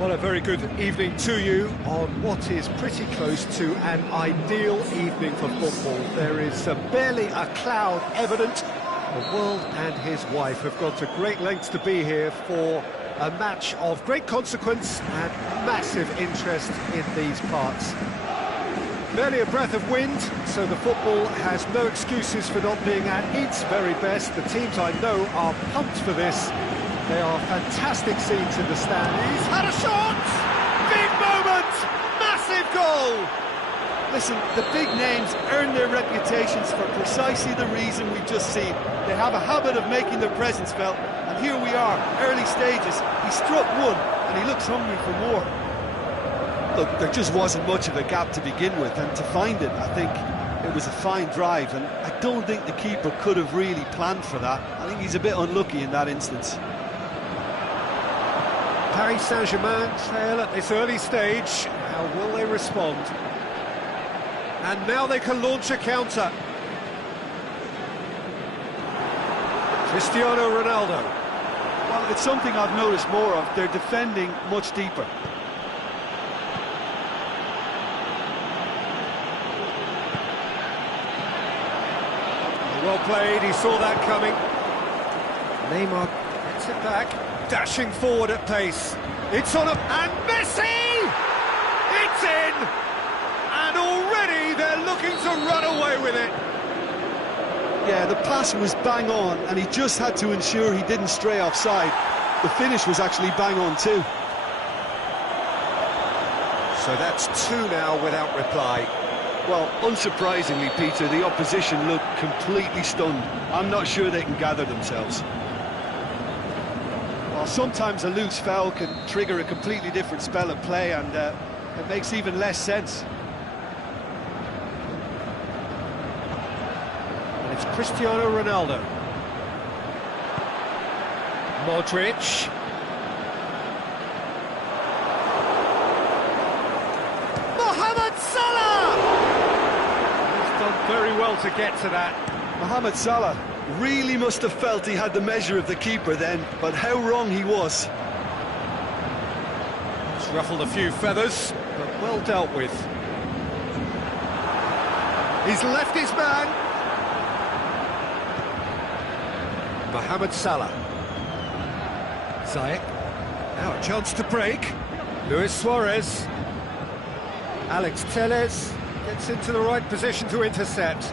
Well, a very good evening to you on what is pretty close to an ideal evening for football. There is barely a cloud evident. The world and his wife have gone to great lengths to be here for a match of great consequence and massive interest in these parts. Barely a breath of wind, so the football has no excuses for not being at its very best. The teams I know are pumped for this. They are fantastic scenes in the stand. He's had a shot! Big moment! Massive goal! Listen, the big names earn their reputations for precisely the reason we've just seen. They have a habit of making their presence felt, and here we are, early stages. He struck one, and he looks hungry for more. Look, there just wasn't much of a gap to begin with, and to find it, I think it was a fine drive, and I don't think the keeper could have really planned for that. I think he's a bit unlucky in that instance. Paris Saint-Germain trail at this early stage. How will they respond? And now they can launch a counter. Cristiano Ronaldo. Well, it's something I've noticed more of. They're defending much deeper. Well played, he saw that coming. Neymar gets it back, dashing forward at pace. It's on and Messi! It's in! And already they're looking to run away with it. Yeah, the pass was bang on, and he just had to ensure he didn't stray offside. The finish was actually bang on too. So that's two now without reply. Well, unsurprisingly, Peter, the opposition looked completely stunned. I'm not sure they can gather themselves. Well, sometimes a loose foul can trigger a completely different spell of play, and it makes even less sense. And it's Cristiano Ronaldo. Modric. Very well to get to that. Mohamed Salah really must have felt he had the measure of the keeper then, but how wrong he was. It's ruffled a few feathers, but well dealt with. He's left his man. Mohamed Salah. Ziyech. Now a chance to break. Luis Suarez. Alex Telles. Gets into the right position to intercept.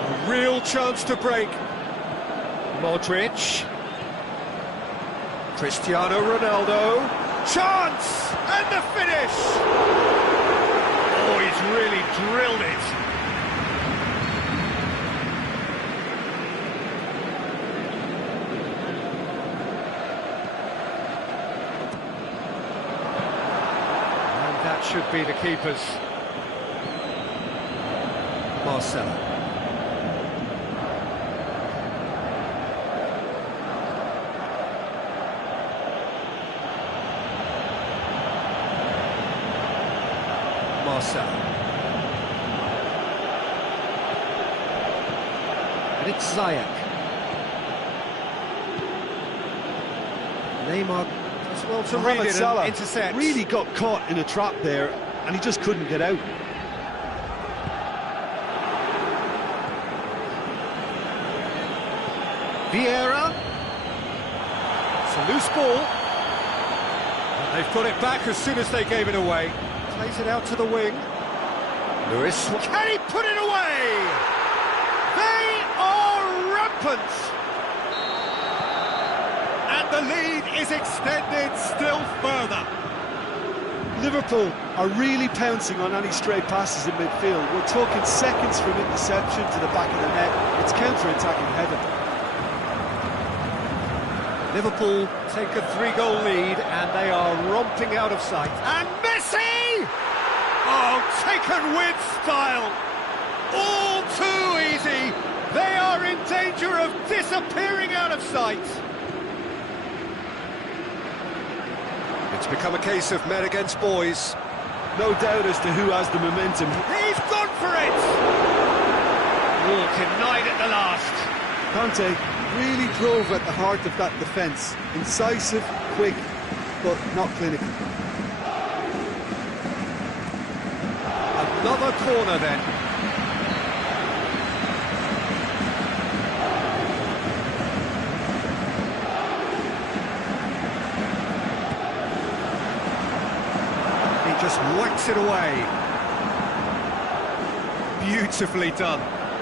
A real chance to break. Modric. Cristiano Ronaldo. Chance! And the finish! Oh, he's really drilled it. That should be the keeper's. Marcelo. Marcelo. And it's Ziyech. Neymar. Well to read it and intercept. Really got caught in a trap there, and he just couldn't get out. Vieira. It's a loose ball. And they've put it back as soon as they gave it away. Plays it out to the wing. Lewis. Can he put it away? They are rampant. The lead is extended still further. Liverpool are really pouncing on any stray passes in midfield. We're talking seconds from interception to the back of the net. It's counter-attacking heaven. Liverpool take a 3-goal lead and they are romping out of sight. And Messi! Oh, taken with style. All too easy. They are in danger of disappearing out of sight. It's become a case of men against boys. No doubt as to who has the momentum. He's gone for it! Oh, denied at the last. Conte really drove at the heart of that defence. Incisive, quick, but not clinical. Another corner then. He just whacks it away. Beautifully done.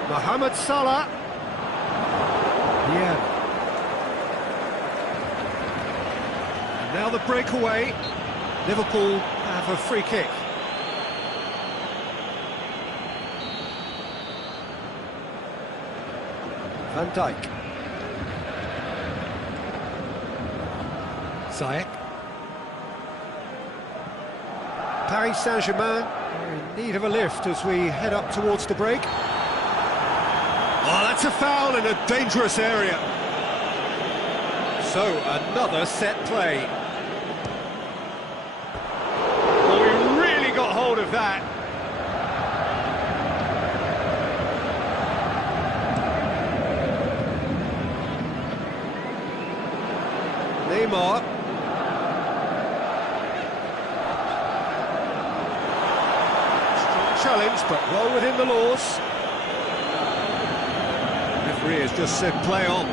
Mohamed Salah. Yeah. And now the breakaway. Liverpool have a free kick. Van Dijk. Ziyech. Paris Saint-Germain are in need of a lift as we head up towards the break. Oh, that's a foul in a dangerous area. So, another set play. Oh, he really got hold of that. Neymar. Strong challenge, but well within the laws. Referee has just said play on.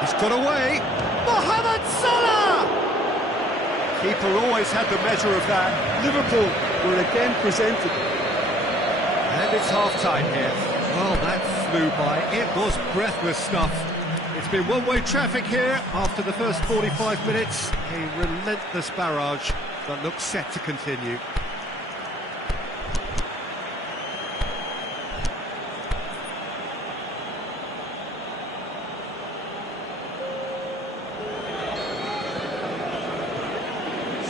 He's got away. Mohamed Salah! Keeper always had the measure of that. Liverpool were again presented. And it's half-time here. Well, that flew by. It was breathless stuff. It's been one-way traffic here after the first 45 minutes. A relentless barrage that looks set to continue.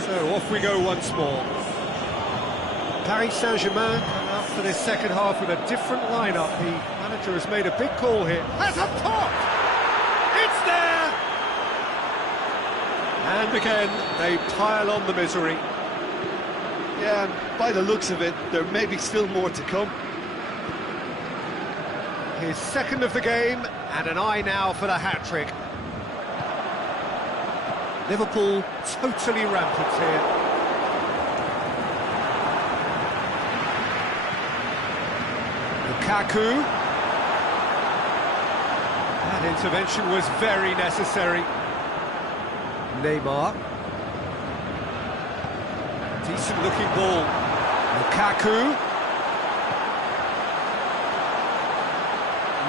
So off we go once more. Paris Saint-Germain come out for this second half with a different lineup. The manager has made a big call here. Has a pop! It's there! And again, they pile on the misery. Yeah, and by the looks of it, there may be still more to come. His second of the game, and an eye now for the hat-trick. Liverpool totally rampant here. Lukaku. That intervention was very necessary. Neymar. Decent looking ball. Lukaku.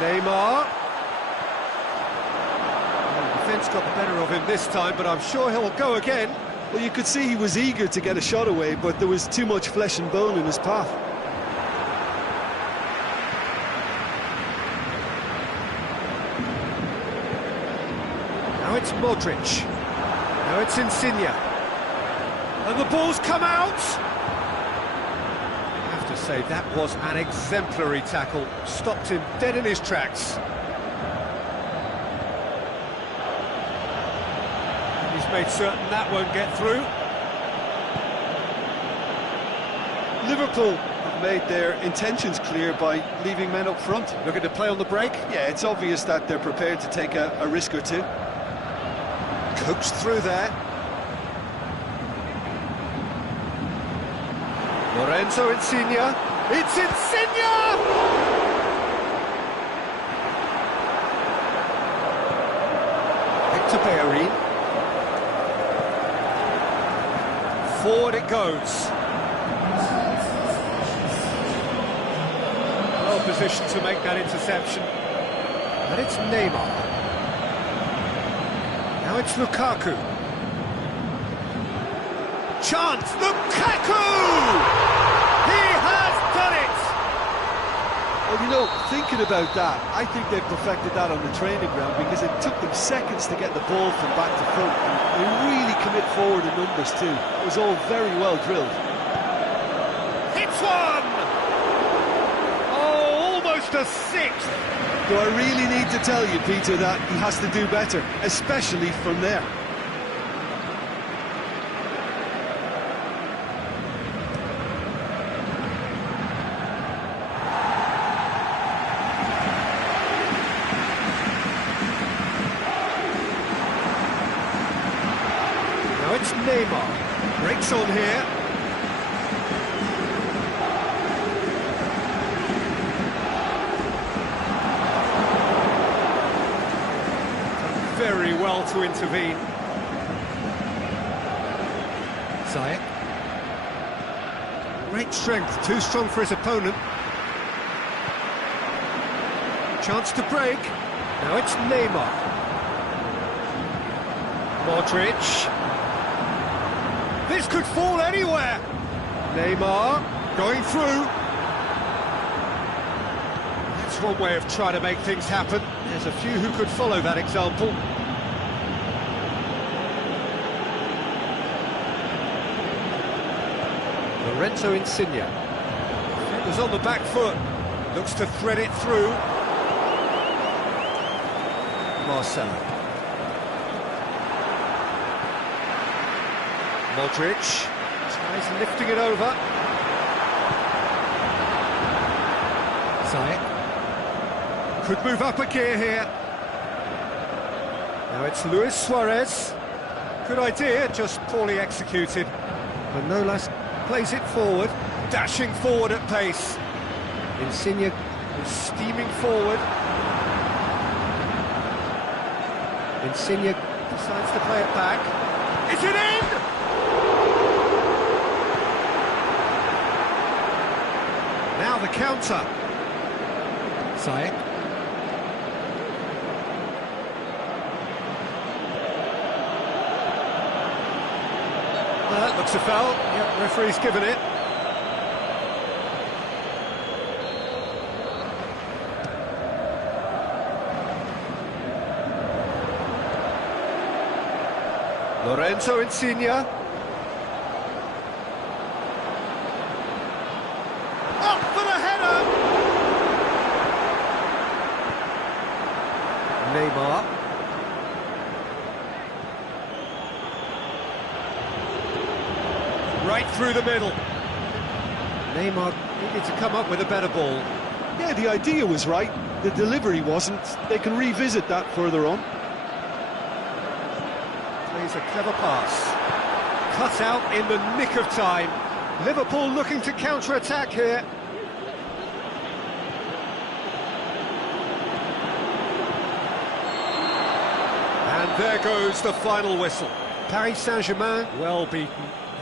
Neymar. The defence got the better of him this time, but I'm sure he'll go again. Well, you could see he was eager to get a shot away, but there was too much flesh and bone in his path. Now it's Modric. Now it's Insigne. And the ball's come out! I have to say, that was an exemplary tackle. Stopped him dead in his tracks. He's made certain that won't get through. Liverpool have made their intentions clear by leaving men up front. Looking to play on the break. Yeah, it's obvious that they're prepared to take a risk or two. Coaxed through there. Lorenzo Insigne. It's Insigne! Victor Bellerin. Forward it goes. Well positioned to make that interception. And it's Neymar. Now it's Lukaku. Chance! Lukaku! He has done it! Well, you know, thinking about that, I think they've perfected that on the training ground because it took them seconds to get the ball from back to front. And they really commit forward in numbers too. It was all very well drilled. Hits one! Oh, almost a sixth! Do I really need to tell you, Peter, that he has to do better, especially from there? brakes on here. Done very well to intervene. Zayek. Great strength, too strong for his opponent. Chance to break. Now it's Neymar. Modric. This could fall anywhere. Neymar going through. That's one way of trying to make things happen. There's a few who could follow that example. Lorenzo Insigne. Defenders on the back foot. Looks to thread it through. Marcelo. Modric tries lifting it over. Zayek could move up a gear here. Now it's Luis Suarez. Good idea, just poorly executed. Manolas plays it forward, dashing forward at pace. Insigne is steaming forward. Insigne decides to play it back. Is it in? Now the counter. Zayek. That looks a foul. Yep, referee's given it. Lorenzo Insigne. Up for the header! Neymar. Right through the middle. Neymar needed to come up with a better ball. Yeah, the idea was right. The delivery wasn't. They can revisit that further on. Plays a clever pass. Cut out in the nick of time. Liverpool looking to counter-attack here. And there goes the final whistle. Paris Saint-Germain, well beaten.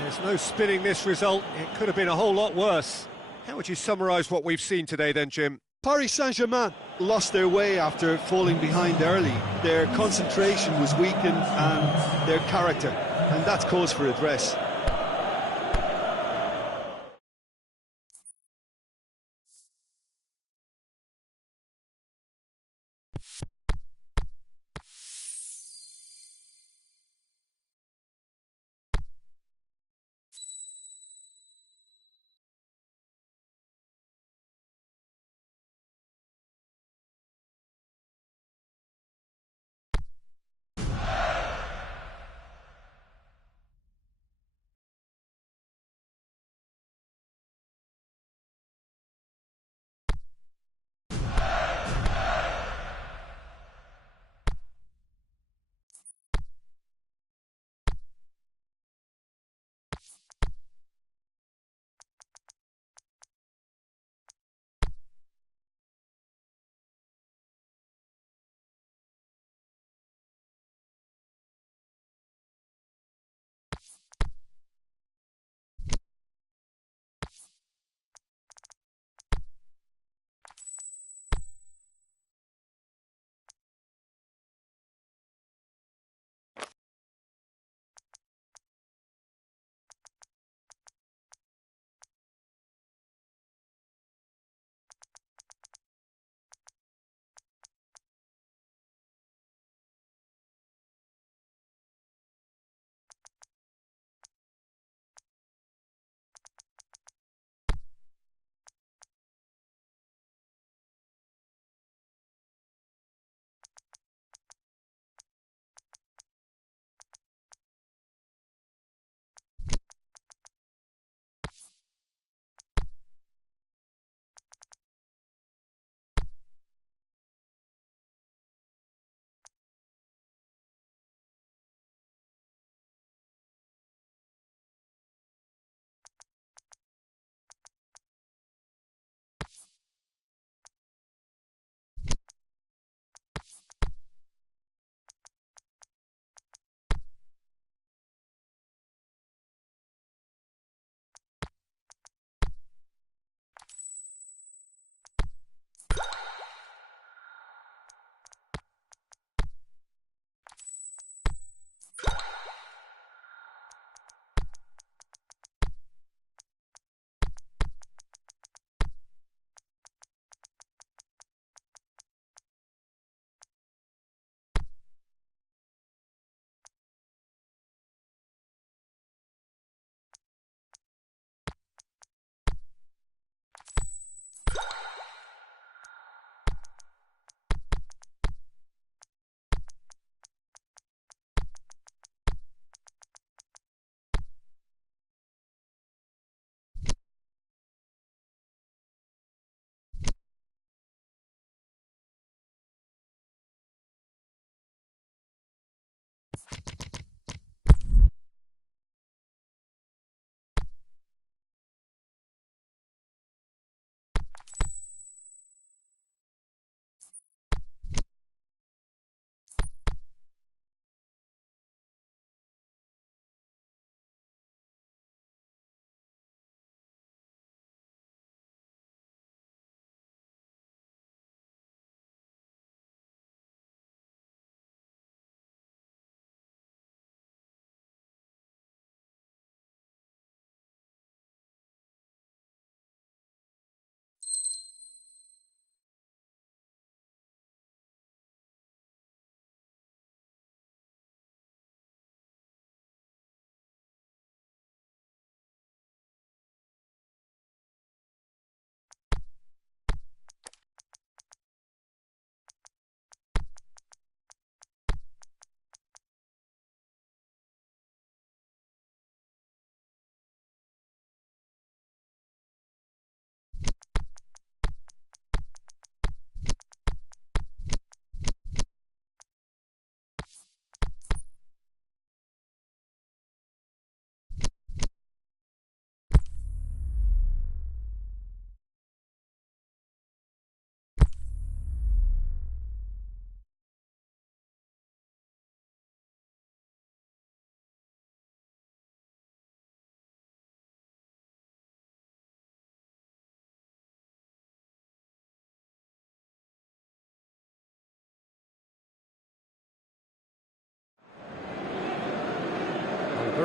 There's no spinning this result. It could have been a whole lot worse. How would you summarise what we've seen today then, Jim? Paris Saint-Germain lost their way after falling behind early. Their concentration was weakened and their character, and that's cause for address.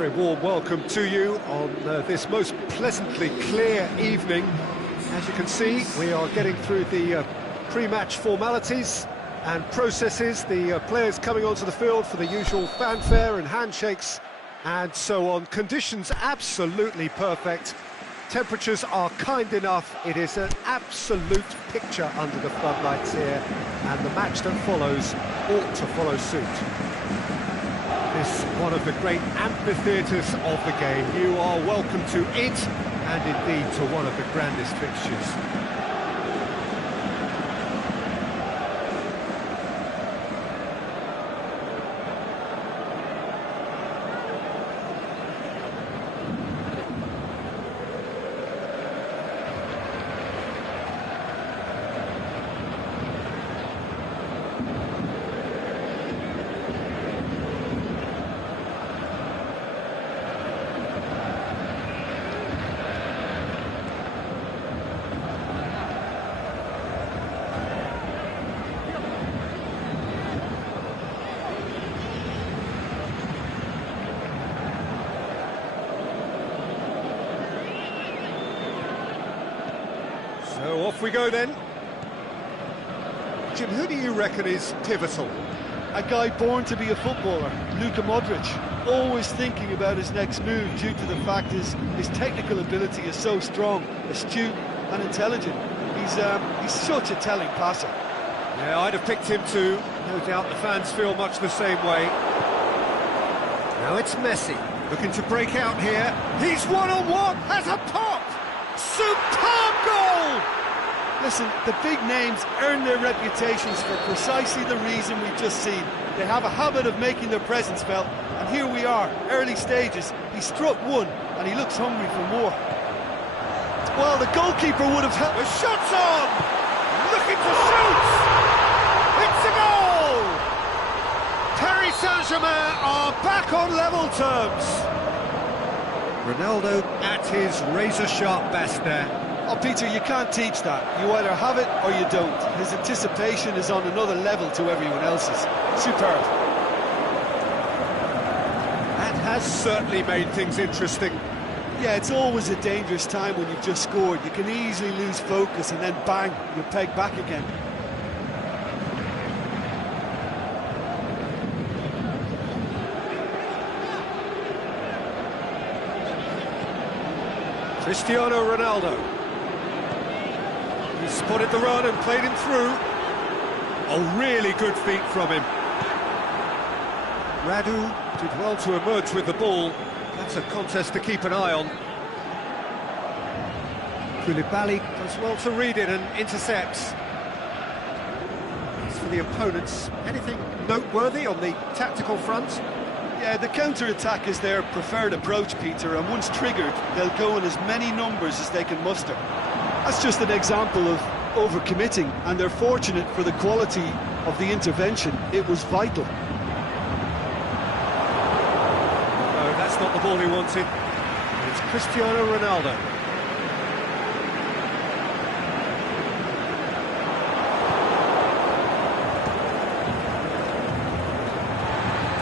very warm welcome to you on this most pleasantly clear evening. As you can see, we are getting through the pre-match formalities and processes, the players coming onto the field for the usual fanfare and handshakes and so on. Conditions absolutely perfect. Temperatures are kind enough. It is an absolute picture under the floodlights here, and the match that follows ought to follow suit. This one of the great amphitheatres of the game. You are welcome to it, and indeed to one of the grandest fixtures. So off we go then. Jim, who do you reckon is pivotal? A guy born to be a footballer, Luka Modric, always thinking about his next move due to the fact his technical ability is so strong, astute and intelligent. He's such a telling passer. Yeah, I'd have picked him too. No doubt the fans feel much the same way. Now it's Messi, looking to break out here. He's one-on-one, has a pop! Superb goal! Listen, the big names earn their reputations for precisely the reason we've just seen. They have a habit of making their presence felt, and here we are, early stages. He struck one, and he looks hungry for more. Well, the goalkeeper would have helped. The shot's on! Looking to shoot! It's a goal! Paris Saint-Germain are back on level terms. Ronaldo at his razor-sharp best there. Oh, Peter, you can't teach that. You either have it or you don't. His anticipation is on another level to everyone else's. Superb. That has certainly made things interesting. Yeah, it's always a dangerous time when you've just scored. You can easily lose focus and then bang, you're pegged back again. Cristiano Ronaldo. He spotted the run and played him through. Oh, really good feet from him. Radu did well to emerge with the ball. That's a contest to keep an eye on. Koulibaly does well to read it and intercepts. As for the opponents, anything noteworthy on the tactical front? Yeah, the counter-attack is their preferred approach, Peter, and once triggered, they'll go in as many numbers as they can muster. That's just an example of overcommitting, and they're fortunate for the quality of the intervention. It was vital. No, that's not the ball he wanted. It's Cristiano Ronaldo.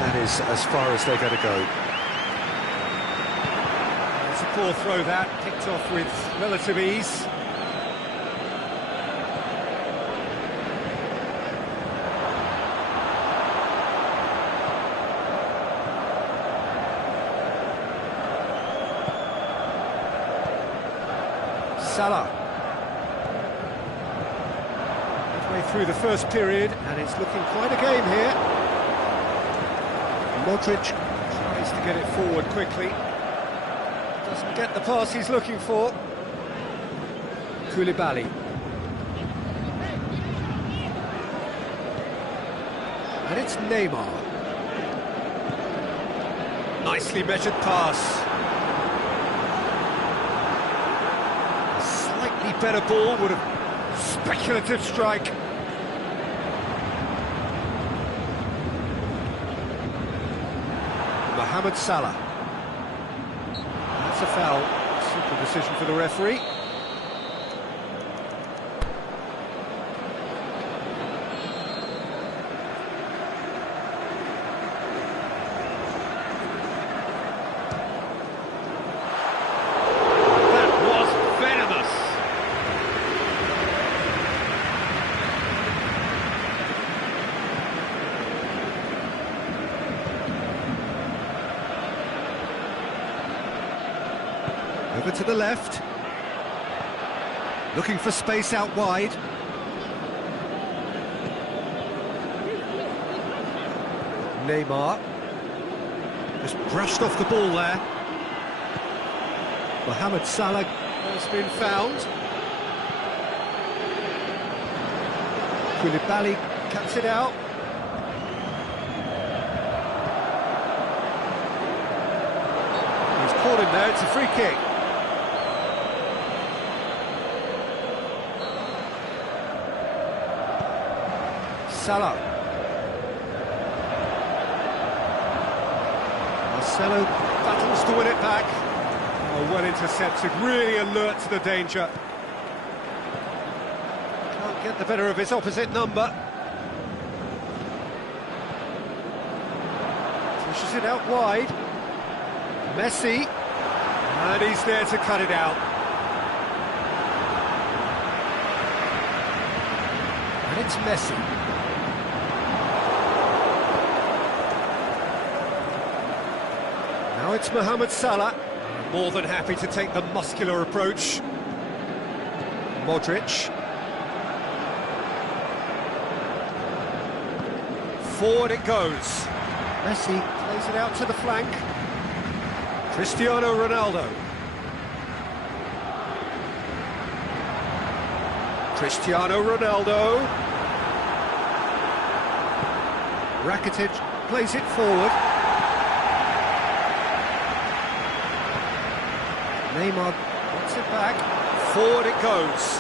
That is as far as they're going to go. It's a poor throw that, picked off with relative ease. Salah. Midway through the first period, and it's looking quite a game here. Modric tries to get it forward quickly. Doesn't get the pass he's looking for. Koulibaly. And it's Neymar. Nicely measured pass. Better ball, would have speculative strike. Mohamed Salah. That's a foul. Simple decision for the referee. to the left. Looking for space out wide. Neymar. Just brushed off the ball there. Mohamed Salah has been found. Koulibaly cuts it out. He's caught him there, it's a free kick. Salah. Marcelo battles to win it back. Oh, well intercepted, really alert to the danger. Can't get the better of his opposite number. Pushes it out wide. Messi. And he's there to cut it out. And it's Messi. Now it's Mohamed Salah, more than happy to take the muscular approach. Modric. Forward it goes. Messi plays it out to the flank. Cristiano Ronaldo. Cristiano Ronaldo. Rakitic plays it forward. Neymar wants it back. Forward it goes.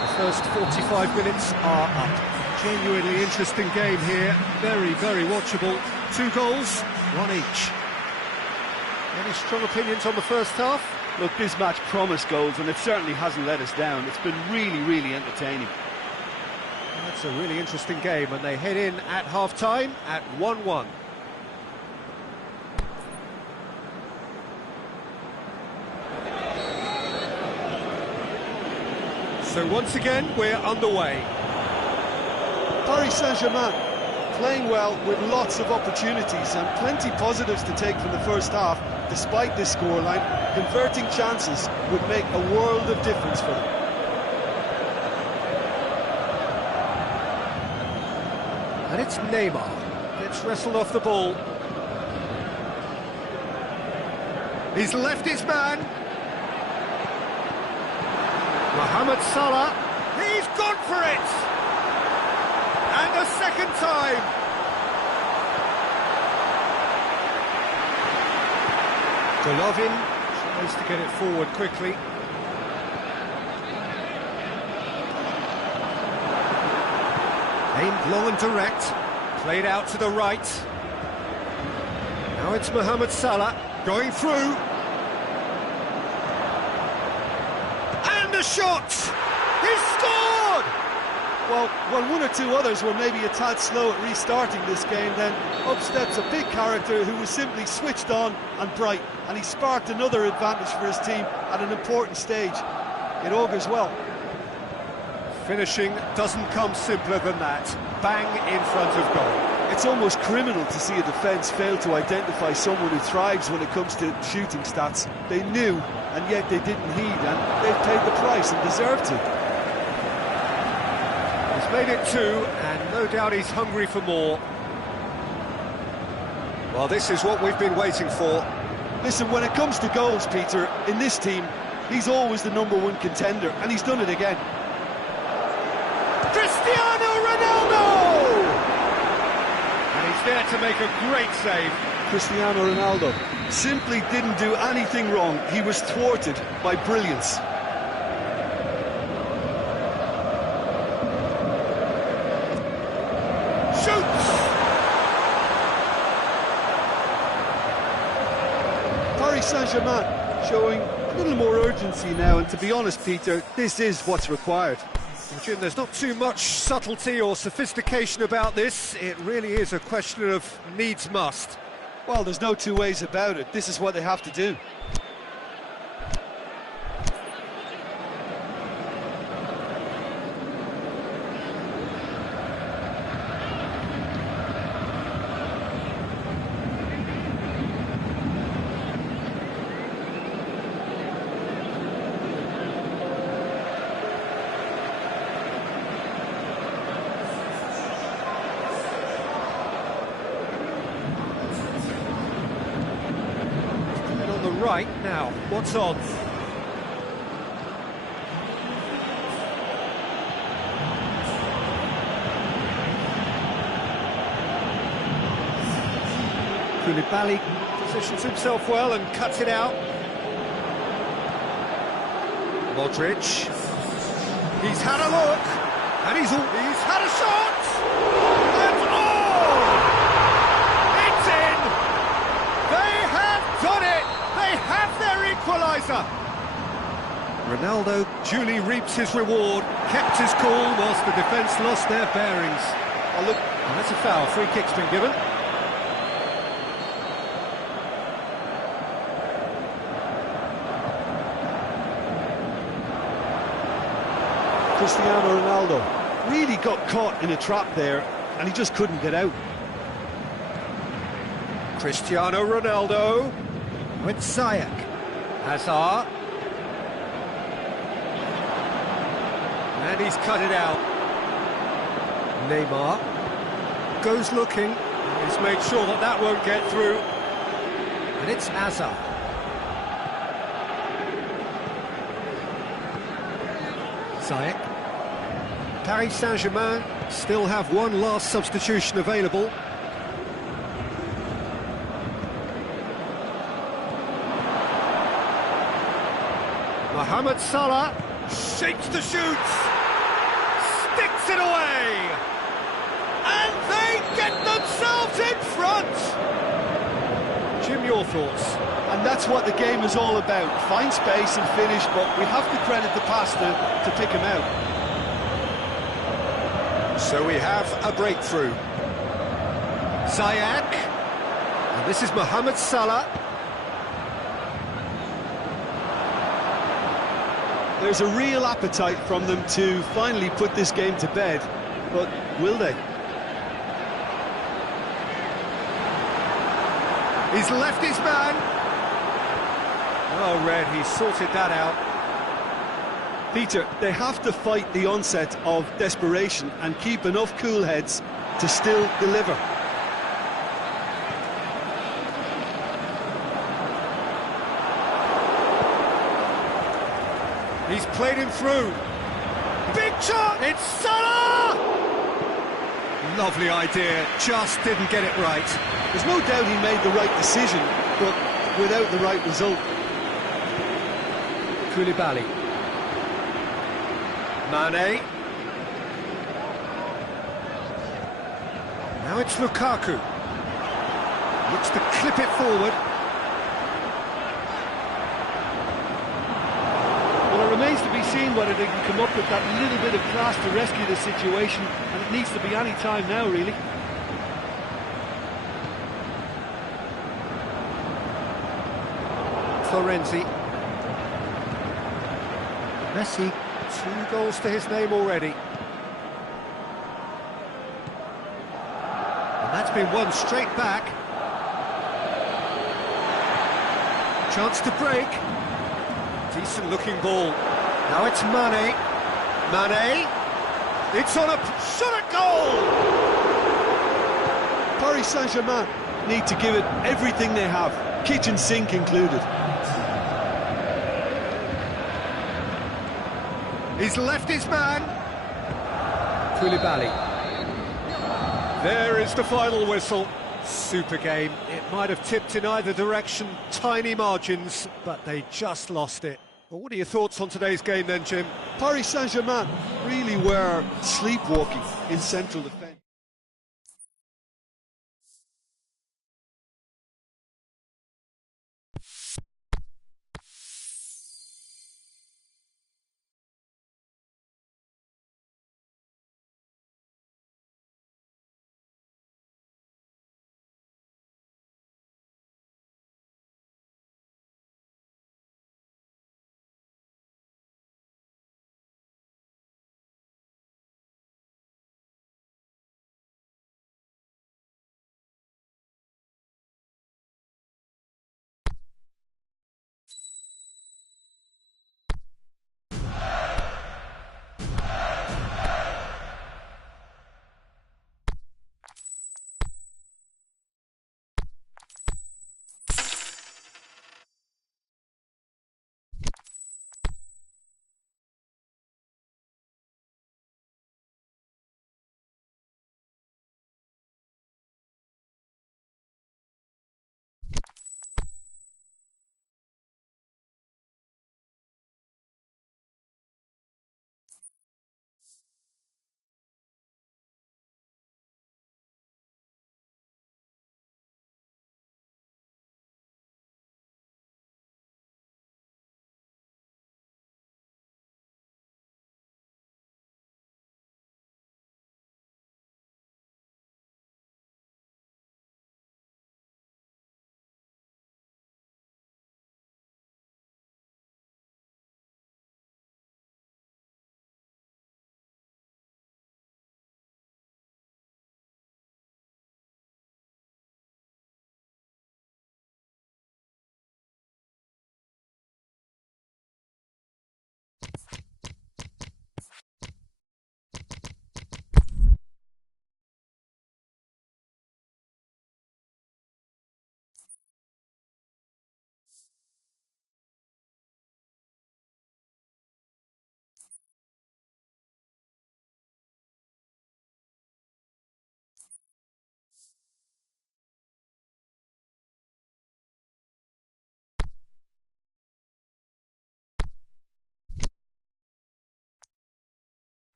The first 45 minutes are up. Genuinely interesting game here. Very, very watchable. 2 goals, 1 each. Any strong opinions on the first half? Look, this match promised goals, and it certainly hasn't let us down. It's been really, really entertaining. That's a really interesting game, and they head in at half-time at 1-1. So once again, we're underway. Paris Saint-Germain playing well with lots of opportunities and plenty positives to take from the first half. Despite this scoreline, converting chances would make a world of difference for them. And it's Neymar. Gets wrestled off the ball. He's left his man. Mohamed Salah. He's gone for it! And a second time. Golovin tries to get it forward quickly. Aimed long and direct, played out to the right. Now it's Mohamed Salah going through. And a shot! He's scored! Well, one or two others were maybe a tad slow at restarting this game, then up steps a big character who was simply switched on and bright, and he sparked another advantage for his team at an important stage. It augurs well. Finishing doesn't come simpler than that. Bang in front of goal. It's almost criminal to see a defence fail to identify someone who thrives when it comes to shooting stats. They knew, and yet they didn't heed, and they've paid the price and deserve to. He's made it 2, and no doubt he's hungry for more. Well, this is what we've been waiting for. Listen, when it comes to goals, Peter, in this team, he's always the #1 contender, and he's done it again. Cristiano Ronaldo! And he's there to make a great save. Cristiano Ronaldo simply didn't do anything wrong. He was thwarted by brilliance. Shoots! Paris Saint-Germain showing a little more urgency now, and to be honest, Peter, this is what's required. Well, Jim, there's not too much subtlety or sophistication about this. It really is a question of needs must. Well, there's no two ways about it. This is what they have to do. Right, now, what's on? Koulibaly positions himself well and cuts it out. Modric. He's had a look, and he's had a shot! And oh! It's in! They have done it! They have their equaliser! Ronaldo duly reaps his reward, kept his cool whilst the defence lost their bearings. Oh look, that's a foul, free kick's been given. Cristiano Ronaldo really got caught in a trap there, and he just couldn't get out. Cristiano Ronaldo with Ziyech. Hazard. And he's cut it out. Neymar goes looking. He's made sure that that won't get through. And it's Hazard. Ziyech. Paris Saint-Germain still have one last substitution available. Mohamed Salah shapes the shoots, sticks it away, and they get themselves in front. Jim, your thoughts? And that's what the game is all about. Find space and finish, but we have to credit the passer to pick him out. So we have a breakthrough. Ziyech, and this is Mohamed Salah. There's a real appetite from them to finally put this game to bed, but will they? He's left his man. Oh, Red, he sorted that out. Peter, they have to fight the onset of desperation and keep enough cool heads to still deliver. He's played him through. Big shot! It's Salah! Lovely idea, just didn't get it right. There's no doubt he made the right decision, but without the right result. Koulibaly. Mane. Now it's Lukaku. Looks to clip it forward. Well, it remains to be seen whether they can come up with that little bit of class to rescue the situation, and it needs to be any time now, really. Florenzi. Messi. 2 goals to his name already. And that's been won straight back. Chance to break. Decent looking ball. Now it's Mane. Mane. It's on a shot at goal! Paris Saint-Germain need to give it everything they have, kitchen sink included. He's left his man. Koulibaly. There is the final whistle. Super game. It might have tipped in either direction, tiny margins, but they just lost it. Well, what are your thoughts on today's game then, Jim? Paris Saint-Germain really were sleepwalking in central defence.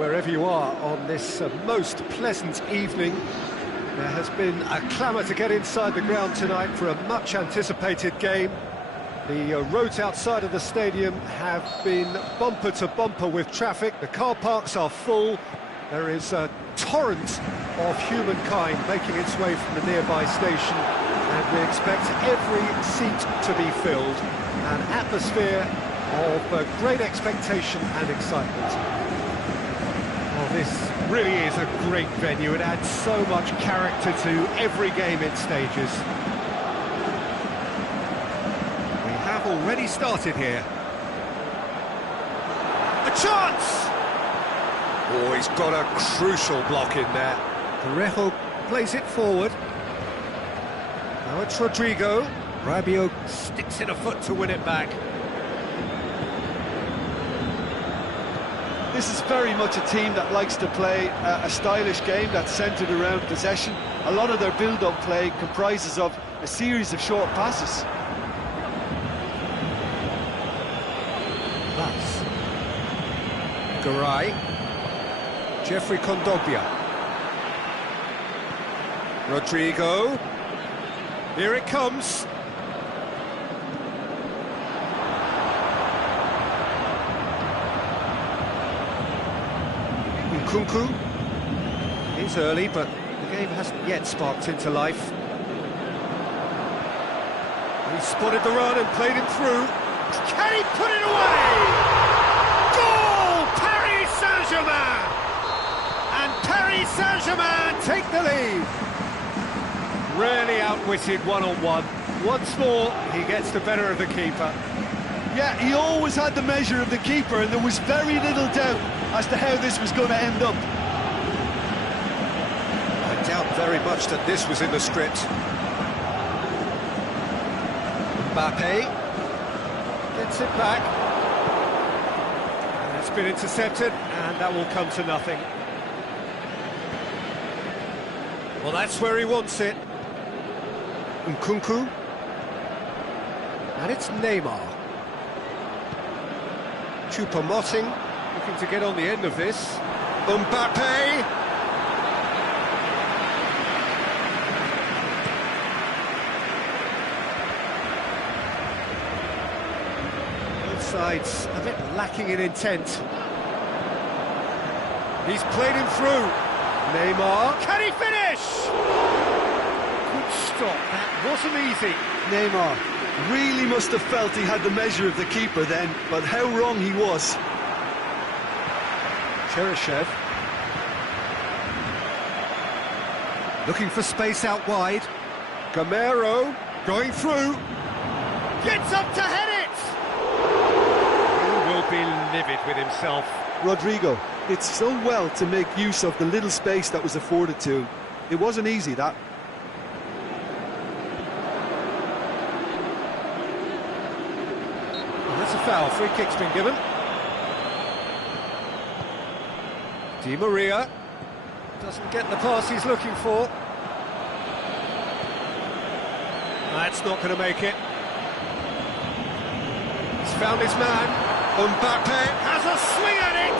wherever you are on this most pleasant evening. There has been a clamour to get inside the ground tonight for a much-anticipated game. The roads outside of the stadium have been bumper to bumper with traffic. The car parks are full. There is a torrent of humankind making its way from the nearby station, and we expect every seat to be filled. An atmosphere of great expectation and excitement. Well, this really is a great venue. It adds so much character to every game it stages. We have already started here. A chance! Oh, he's got a crucial block in there. Parejo plays it forward. Now it's Rodrigo. Rabiot sticks in a foot to win it back. This is very much a team that likes to play a stylish game that's centred around possession. A lot of their build-up play comprises of a series of short passes. That's Garay. Jeffrey Kondogbia. Rodrigo. Here it comes. Nkunku. He's early, but the game hasn't yet sparked into life. He spotted the run and played him through. Can he put it away? Goal! Paris Saint-Germain! And Paris Saint-Germain take the lead. Really outwitted one-on-one. Once more, he gets the better of the keeper. Yeah, he always had the measure of the keeper, and there was very little doubt as to how this was going to end up. I doubt very much that this was in the script. Mbappe gets it back. And it's been intercepted, and that will come to nothing. Well, that's where he wants it. Nkunku. And it's Neymar. Choupo-Moting looking to get on the end of this. Mbappe! Both sides a bit lacking in intent. He's played him through. Neymar, can he finish? Good stop, that wasn't easy. Neymar really must have felt he had the measure of the keeper then, but how wrong he was. Cheryshev. Looking for space out wide. Gamero going through. Gets up to head it! He will be livid with himself. Rodrigo, it's so well to make use of the little space that was afforded to him. It wasn't easy, that. That's a foul. Free kick's been given. Di Maria doesn't get the pass he's looking for. That's not going to make it. He's found his man. Mbappe has a swing at it.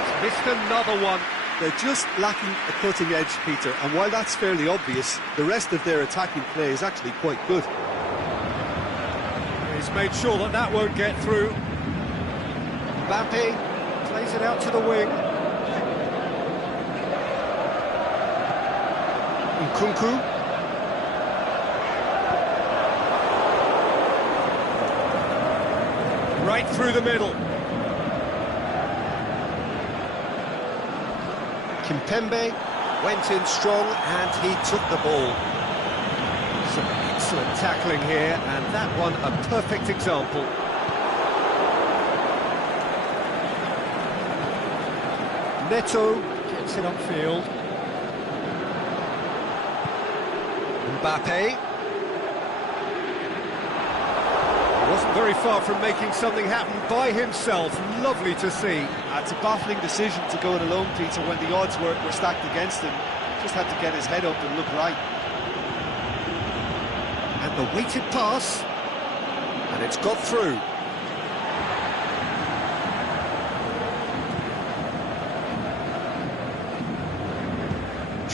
He's missed another one. They're just lacking a cutting edge, Peter, and while that's fairly obvious, the rest of their attacking play is actually quite good. He's made sure that that won't get through. Mbappe plays it out to the wing. Nkunku. Right through the middle. Kimpembe went in strong and he took the ball. Some excellent tackling here, and that one a perfect example. Neto gets it upfield. Mbappe. Wasn't very far from making something happen by himself. Lovely to see. It's a baffling decision to go it alone, Peter, when the odds were stacked against him. Just had to get his head up and look right. And the weighted pass. And it's got through.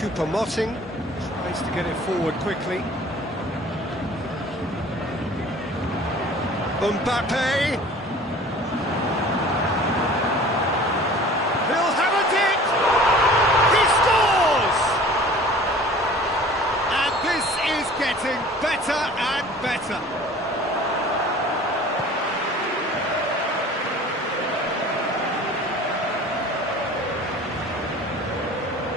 Choupo-Moting tries to get it forward quickly. Mbappe! He'll have it! He scores! And this is getting better and better.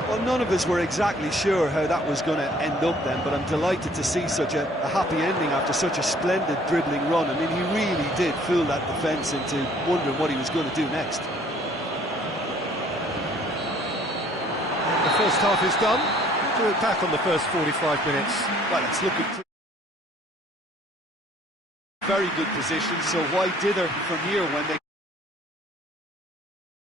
Well, none of us were exactly sure how that was going to end up then, but I'm delighted to see such a happy ending after such a splendid dribbling run. I mean, he really did fool that defence into wondering what he was going to do next. The first half is done. Do it back on the first 45 minutes. Well, it's looking very good position, so why dither from here when they